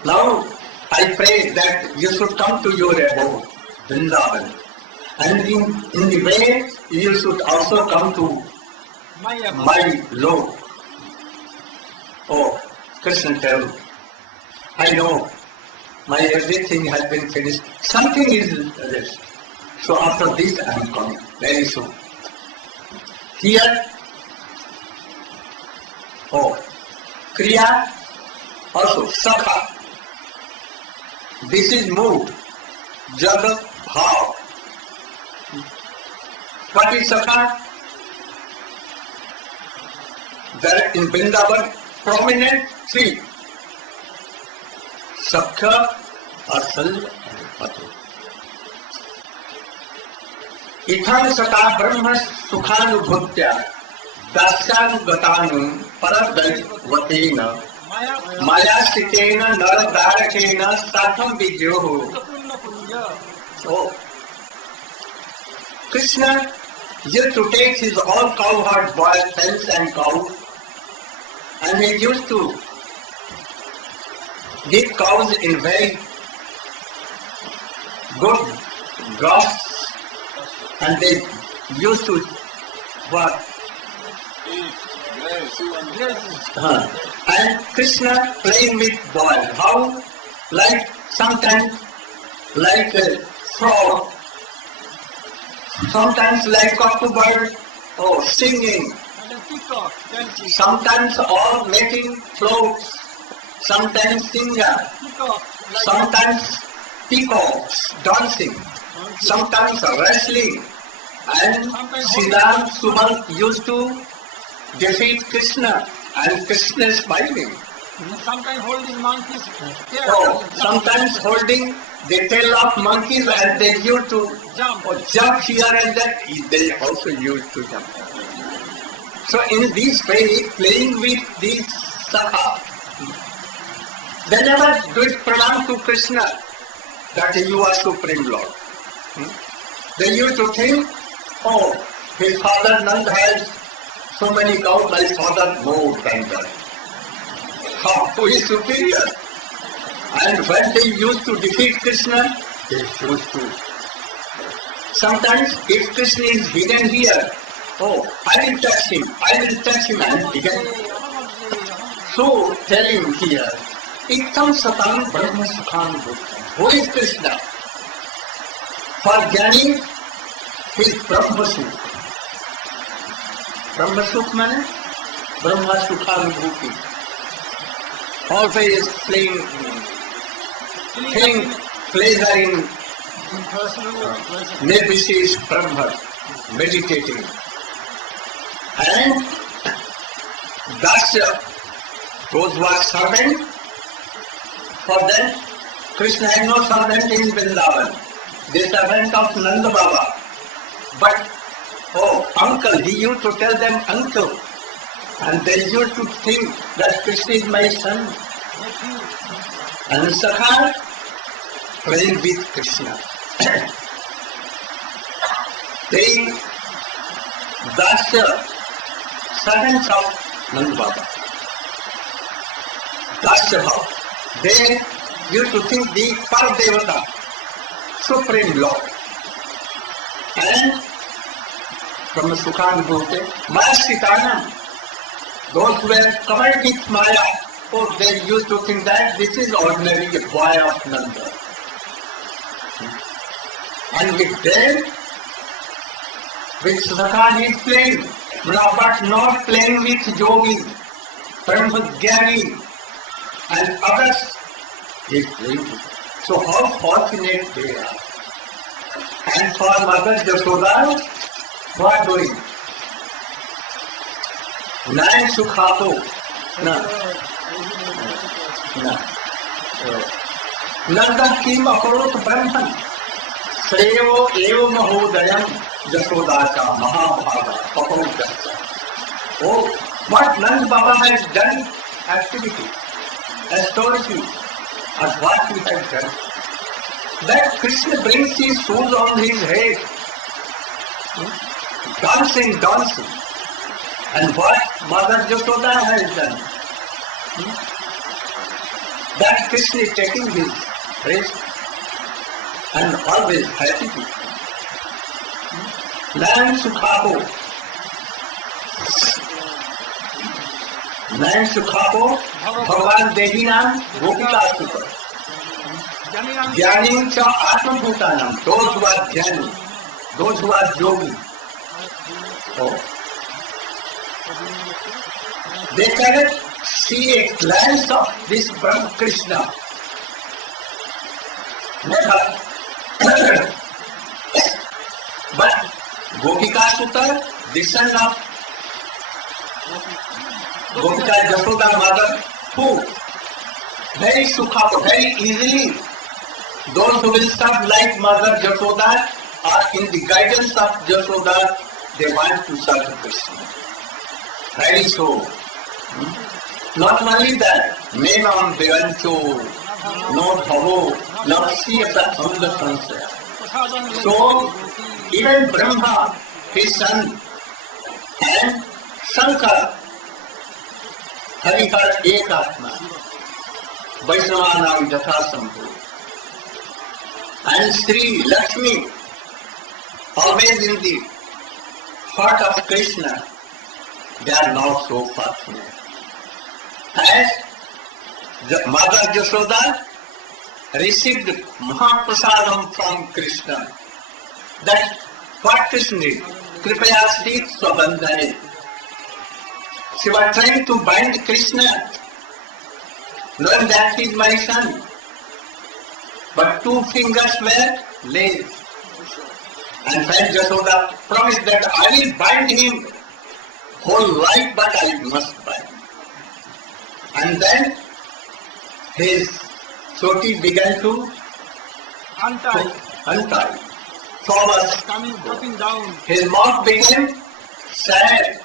Now I pray that you should come to your abode, Vrindavan. And in the way you should also come to my Lord. Oh, Krishna tell, I know my everything has been finished. Something is left. So after this I am coming very soon. Here, oh, Kriya, also Sakha. This is mood, Jagat, Bhav. What is Sakha? There in Vrindavan, prominent three. Sakha, Asal, and Patu. Itham Saka Brahma Sukhanubhutya Dasyangatanu Paradaivatena Maya Sitena Naradarakena Satham Vidyoho. So, Krishna used to take his all cowherd boys, hens and cows, and he used to give cows in very good grass, and they used to what? And Krishna playing with boy. How? Like sometimes like a frog, sometimes like cockabird, or singing, sometimes all making floats, sometimes singer, sometimes peacocks dancing, sometimes wrestling. And Sridhar Subal used to defeat Krishna, and Krishna is smiling. Sometimes holding monkeys. Oh, sometimes holding the tail of monkeys, and they used to jump here and there. They also used to jump. So in this way, playing with this Sakha, they never did pranam to Krishna that you are Supreme Lord. They used to think, oh, his father Nand has so many cows, my father more than that. Who is superior? And when they used to defeat Krishna, they used to. Sometimes if Krishna is hidden here, oh, I will touch him, and begin. So tell him here, Iktam Satam Brahma Sukhan Bhutta. Who is Krishna? For Jnani, he is Brahma Sukha. Brahma Sukha means Brahma Sukhan Bhuti. Always feeling pleasure in Nirvishis Brahma, meditating. And Dasya, those who are servant, for them, Krishna had no servant in Vrindavan. The servant of Nanda Baba. But, oh, uncle, he used to tell them uncle. And they used to think that Krishna is my son. And Sakha playing with Krishna. They, Dasya, servants of Nanda Baba. Dasya Bhava. They used to think the Paradevata, Supreme Lord. And from the Sukhanubhuti, Maya Sitanam, those who were covered with Maya, oh, they used to think that this is ordinary boy of Nanda. And with them, with Sakha he is playing, but not playing with Yogi, Brahmajnani, and others he is playing with. So how fortunate they are. And for Mother Yashoda, what doing? Nan Sukhapo. No. No. Nanda Kim Akarot Brahman. Sreyo Evo Mahodayam Jasodaka Mahabhaga Papaudasa. Oh, what Nand Baba has done activity, astonishing as what he has done. That Krishna brings his shoes on his head, dancing. And what Mother Jashoda has done. That Krishna is taking his rest and always happy. Nan Sukhapo. Nan Sukhapo, Bhagavan Dehi Nam, Gopika Sukha. Jnani cha Atma Bhutanam, those who are jnani, those who are yogi. Oh. They cannot see a glance of this Brahma Krishna. Never. But Gopika Sutta, the son of Gopika Jashoda mother, who very sukha, very easily, those who will serve like Mother Jashoda are in the guidance of Jashoda, they want to serve Krishna. Very so. Not only that, Menam Devancho, no Bhavo, not see of the Amda Sansaya. So, even Brahma, his son, and Shankar, having heard Ekatma, Vaisnavanam Jathasambhu, and Sri Lakshmi, always in the heart of Krishna, they are not so fortunate. As Mother Jashoda received Mahaprasadam from Krishna, that what Krishna did, Kripaya Sri Swabandhane. She was trying to bind Krishna, knowing that he is my son. But 2 fingers were laid. And when Jashoda promised that I will bind him whole life, but I must bind. And then his choti began to untie. Thomas dropping down. His mouth became sad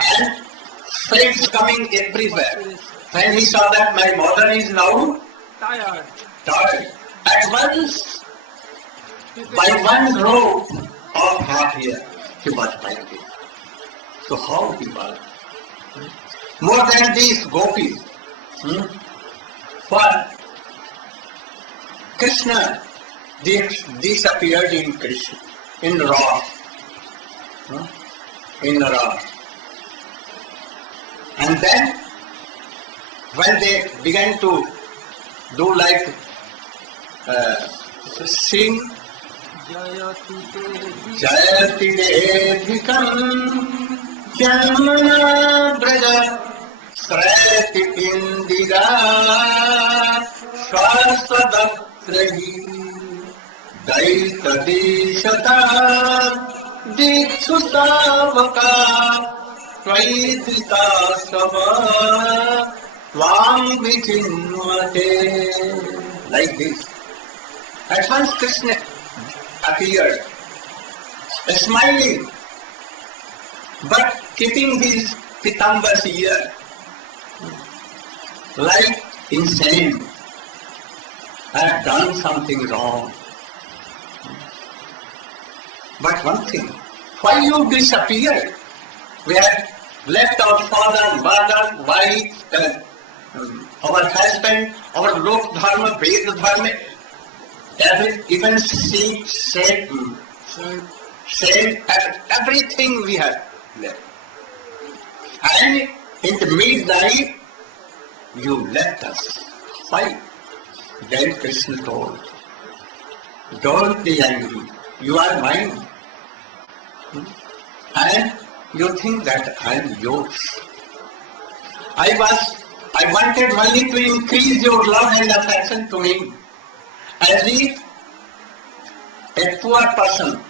and flames coming everywhere. When he saw that my mother is now Tired. at once, by one row of half here, he was binding. So how he was? More than these gopis, for Krishna disappeared in Krishna, in Rasa. And then, when they began to do like sing, Jayati Devikam Jamana Braja Srati Indira Swasadatrahi Daita Deshata Dikshutavaka Tvaidita Sama Tvam Vichinvate. Like this. At once Krishna appeared, smiling, but keeping his pitambas here, like insane. I have done something wrong. But one thing, why you disappeared? We have left our father, mother, wife, our husband, our Lok Dharma, Ved Dharma, even sheep, same, everything we have left. And in the midnight, you left us. Why? Then Krishna told, don't be angry, you are mine. And you think that I am yours. I wanted only to increase your love and affection to me. As if a poor person,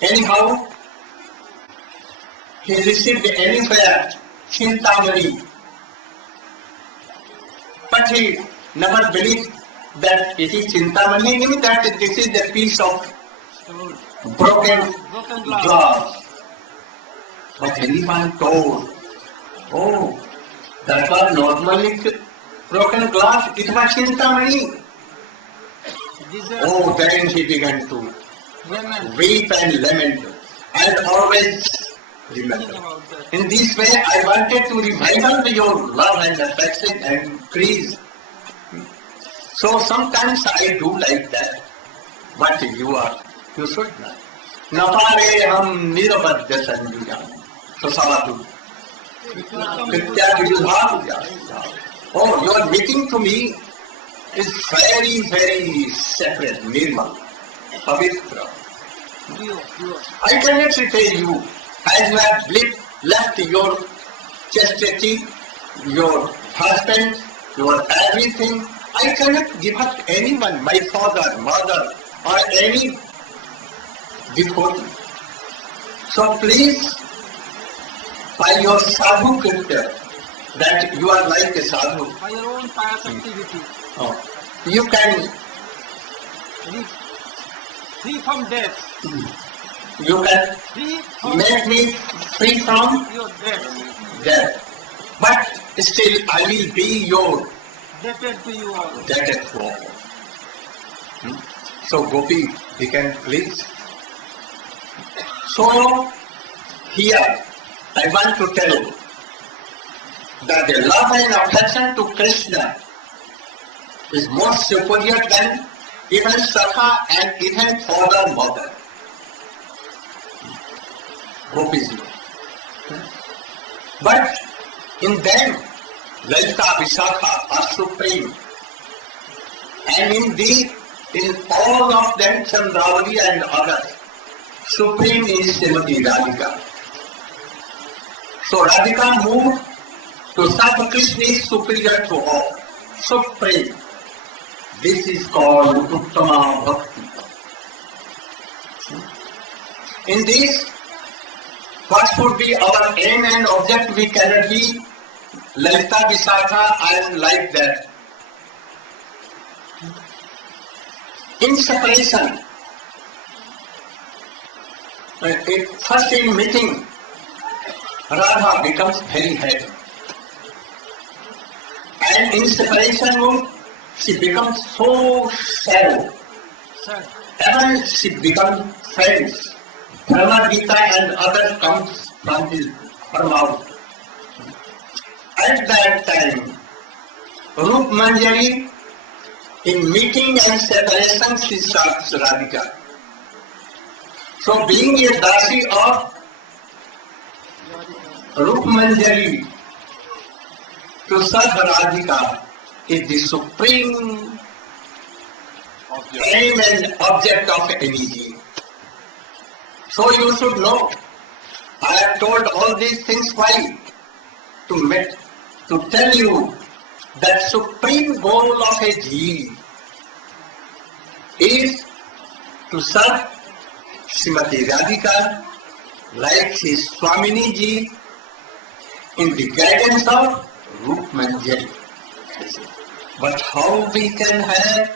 anyhow, he received anywhere Chintamani, but he never believed that it is Chintamani. He knew that this is a piece of broken glass. But anyone told, oh, that was normally broken glass, it was Chintamani. Oh, then he began to weep and lament and always remember. In this way, I wanted to revive your love and affection and increase. So sometimes I do like that. But you should not. Napare ham nirabadya sanjuyam. So sadhu. Oh, your meeting to me is very, very separate, nirmal, pavitra. I cannot repay you as you have left your chastity, your husband, your everything. I cannot give up anyone, my father, mother, or any before you. So please, by your sadhu character, that you are like a sadhu. By your own pious activity. Oh, you can Free from death. You can Free from make me free from your death. death, but still I will be your Debted to you all. debtor forever. So Gopi, we can please. So here I want to tell you that the love and affection to Krishna is more superior than even Sakha and even father, mother. Gopis. But in them, Lalita, Vishakha are supreme. And indeed, in all of them, Chandravali and others, supreme is Srimati Radhika. So Radhika moved to serve Krishna is superior to all, supreme. This is called Uttama Bhakti. In this, what should be our aim and object? We cannot be Lalita Vishakha and like that. In separation, first in meeting, Radha becomes very happy. And in separation mood, she becomes so sad. Even she becomes friends. Brahma Gita and others comes from her mouth. At that time, Rup Manjari, in meeting and separation, she serves Radhika. So being a Dasi of Rup Manjari to serve Radhika is the supreme aim and object of any deed. So you should know, I have told all these things why? To tell you that supreme goal of a jeev is to serve Srimati Radhika like his Swamini ji in the guidance of Rup Manjari. But how we can have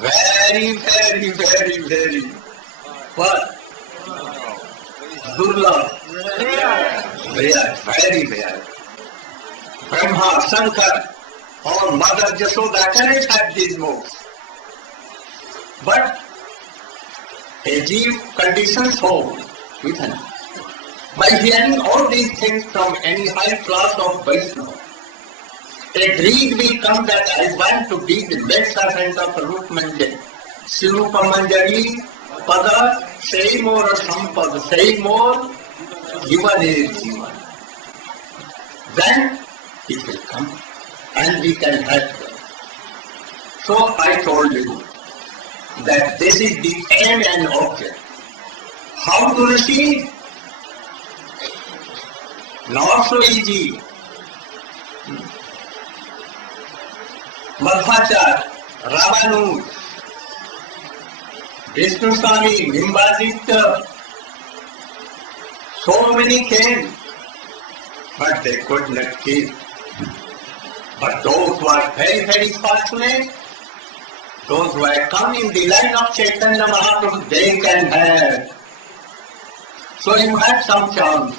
very what? Durlabh. Rare, very rare. Brahma, Shankar, or Mother Jashoda cannot have these modes. But a jeev conditions home within. By hearing all these things from any high class of Vaishnava, a greed will come that I want to be the maid servant of Rup Manjari. Sirupa Manjari, Pada, say more Sampad, say more Jivane Jivan. Then it will come and we can help them. So I told you that this is the aim and object. How to receive? Not so easy. Madhvacharya, Ravanu, Vishnu Swami, Nimbaditya, So many came, but they could not keep. But those who are very, very fortunate, those who have come in the line of Chaitanya Mahaprabhu, they can have. So you have some chance.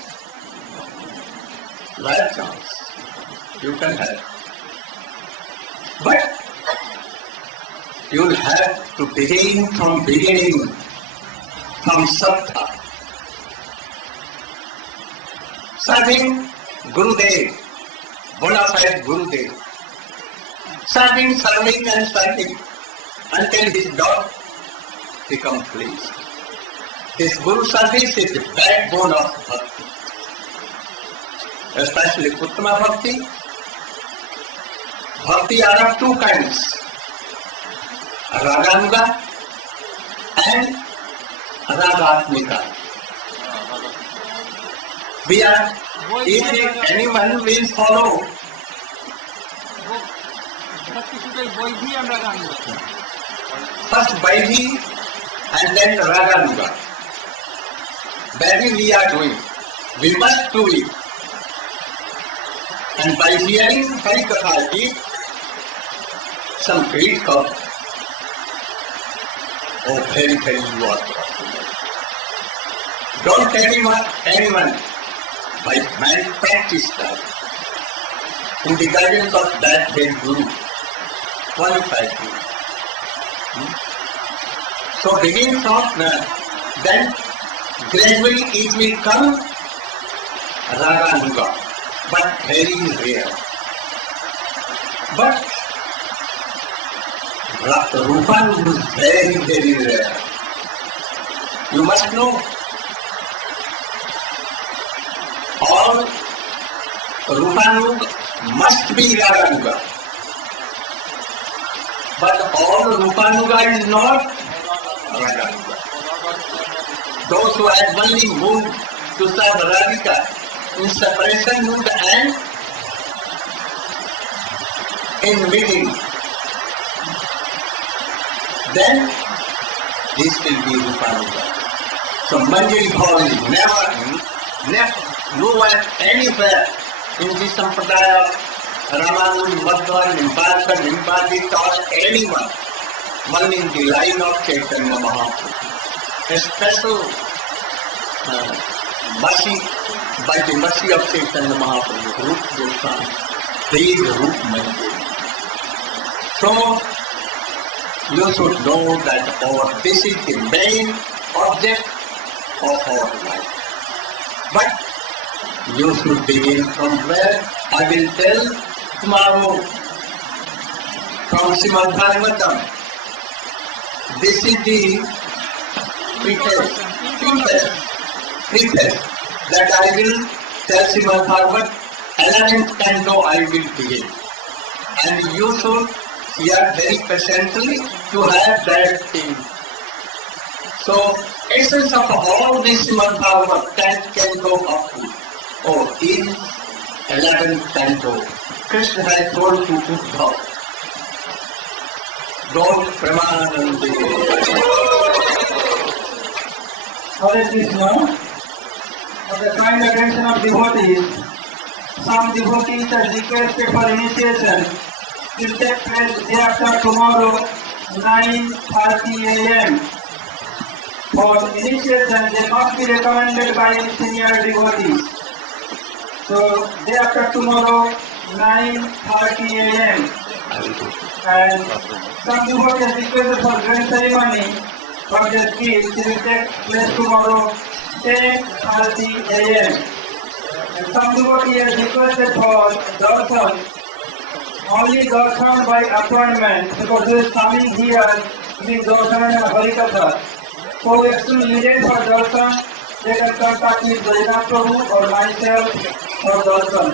You have chance. You can have. But you will have to begin from beginning, from Sattva. Serving Gurudev, bona fide Gurudev. Serving and serving until his dog becomes pleased. This Guru service is the backbone of bhakti. Especially Uttama Bhakti. Bhakti are of two kinds. Raganuga and Ragatmika. We are, if anyone will follow, first Vaidhi and then Raganuga. Vaidhi we are doing. We must do it. And by hearing Harikatha, some great call. Oh, very, very you are. Don't tell anyone by malpractice that. In the guidance of that great Guru, qualified Guru. So begin from then gradually it will come Raganuga, but very rare. But Rupanuga is very, very rare. You must know all Rupanuga must be Raganuga. But all Rupanuga is not Raganuga. Those who have only moved to serve Radhika in separation mood and in meeting, then this will be Rupanuga. So Manjari Bhav is never, no one anywhere in the Sampradaya, Ramanuja, Madhva, Nimbarka, Nimbadi taught anyone, one in the line of Chaitanya Mahaprabhu. A special mercy, by the mercy of Chaitanya Mahaprabhu, Rup Goswami, they is Rup Manjari. So, you should know that this is the main object of our life. But you should begin from where I will tell tomorrow from Srimad Bhagavatam. This is the preface that I will tell Srimad Bhagavat 11th canto I will begin. And you should hear very patiently to have that thing. So, essence of all this Srimad Bhagavat can go up to. Oh, in 11th canto, Krishna has told to Uddhav, Lord Premanande. Hare Krishna. For the kind attention of devotees, some devotees have requested for initiation will take place day after tomorrow, 9:30 a.m. For initiation, they must be recommended by senior devotees. So, day after tomorrow, 9:30 a.m. And some devotees have requested for grand ceremony for their kids. It will take place tomorrow, 10:30 a.m. And some devotees have requested for darshan, only darshan by appointment, because they are coming here to be darshan and Harikatha. So if you needed for darshan, they can contact me, Jagannath Prabhu or myself for darshan.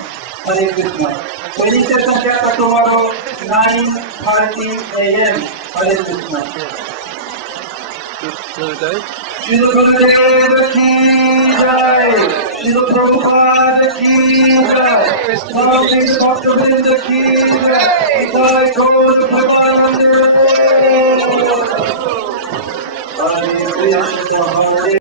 Hare Krishna. So initiation chapter tomorrow, 9:30 a.m. Hare Krishna. Shri Gurudev ki jai, Shri Prabhupada ki jai, Swami Bhaktivinoda ki jai, Jai Gaur Bhavan Hare Krishna.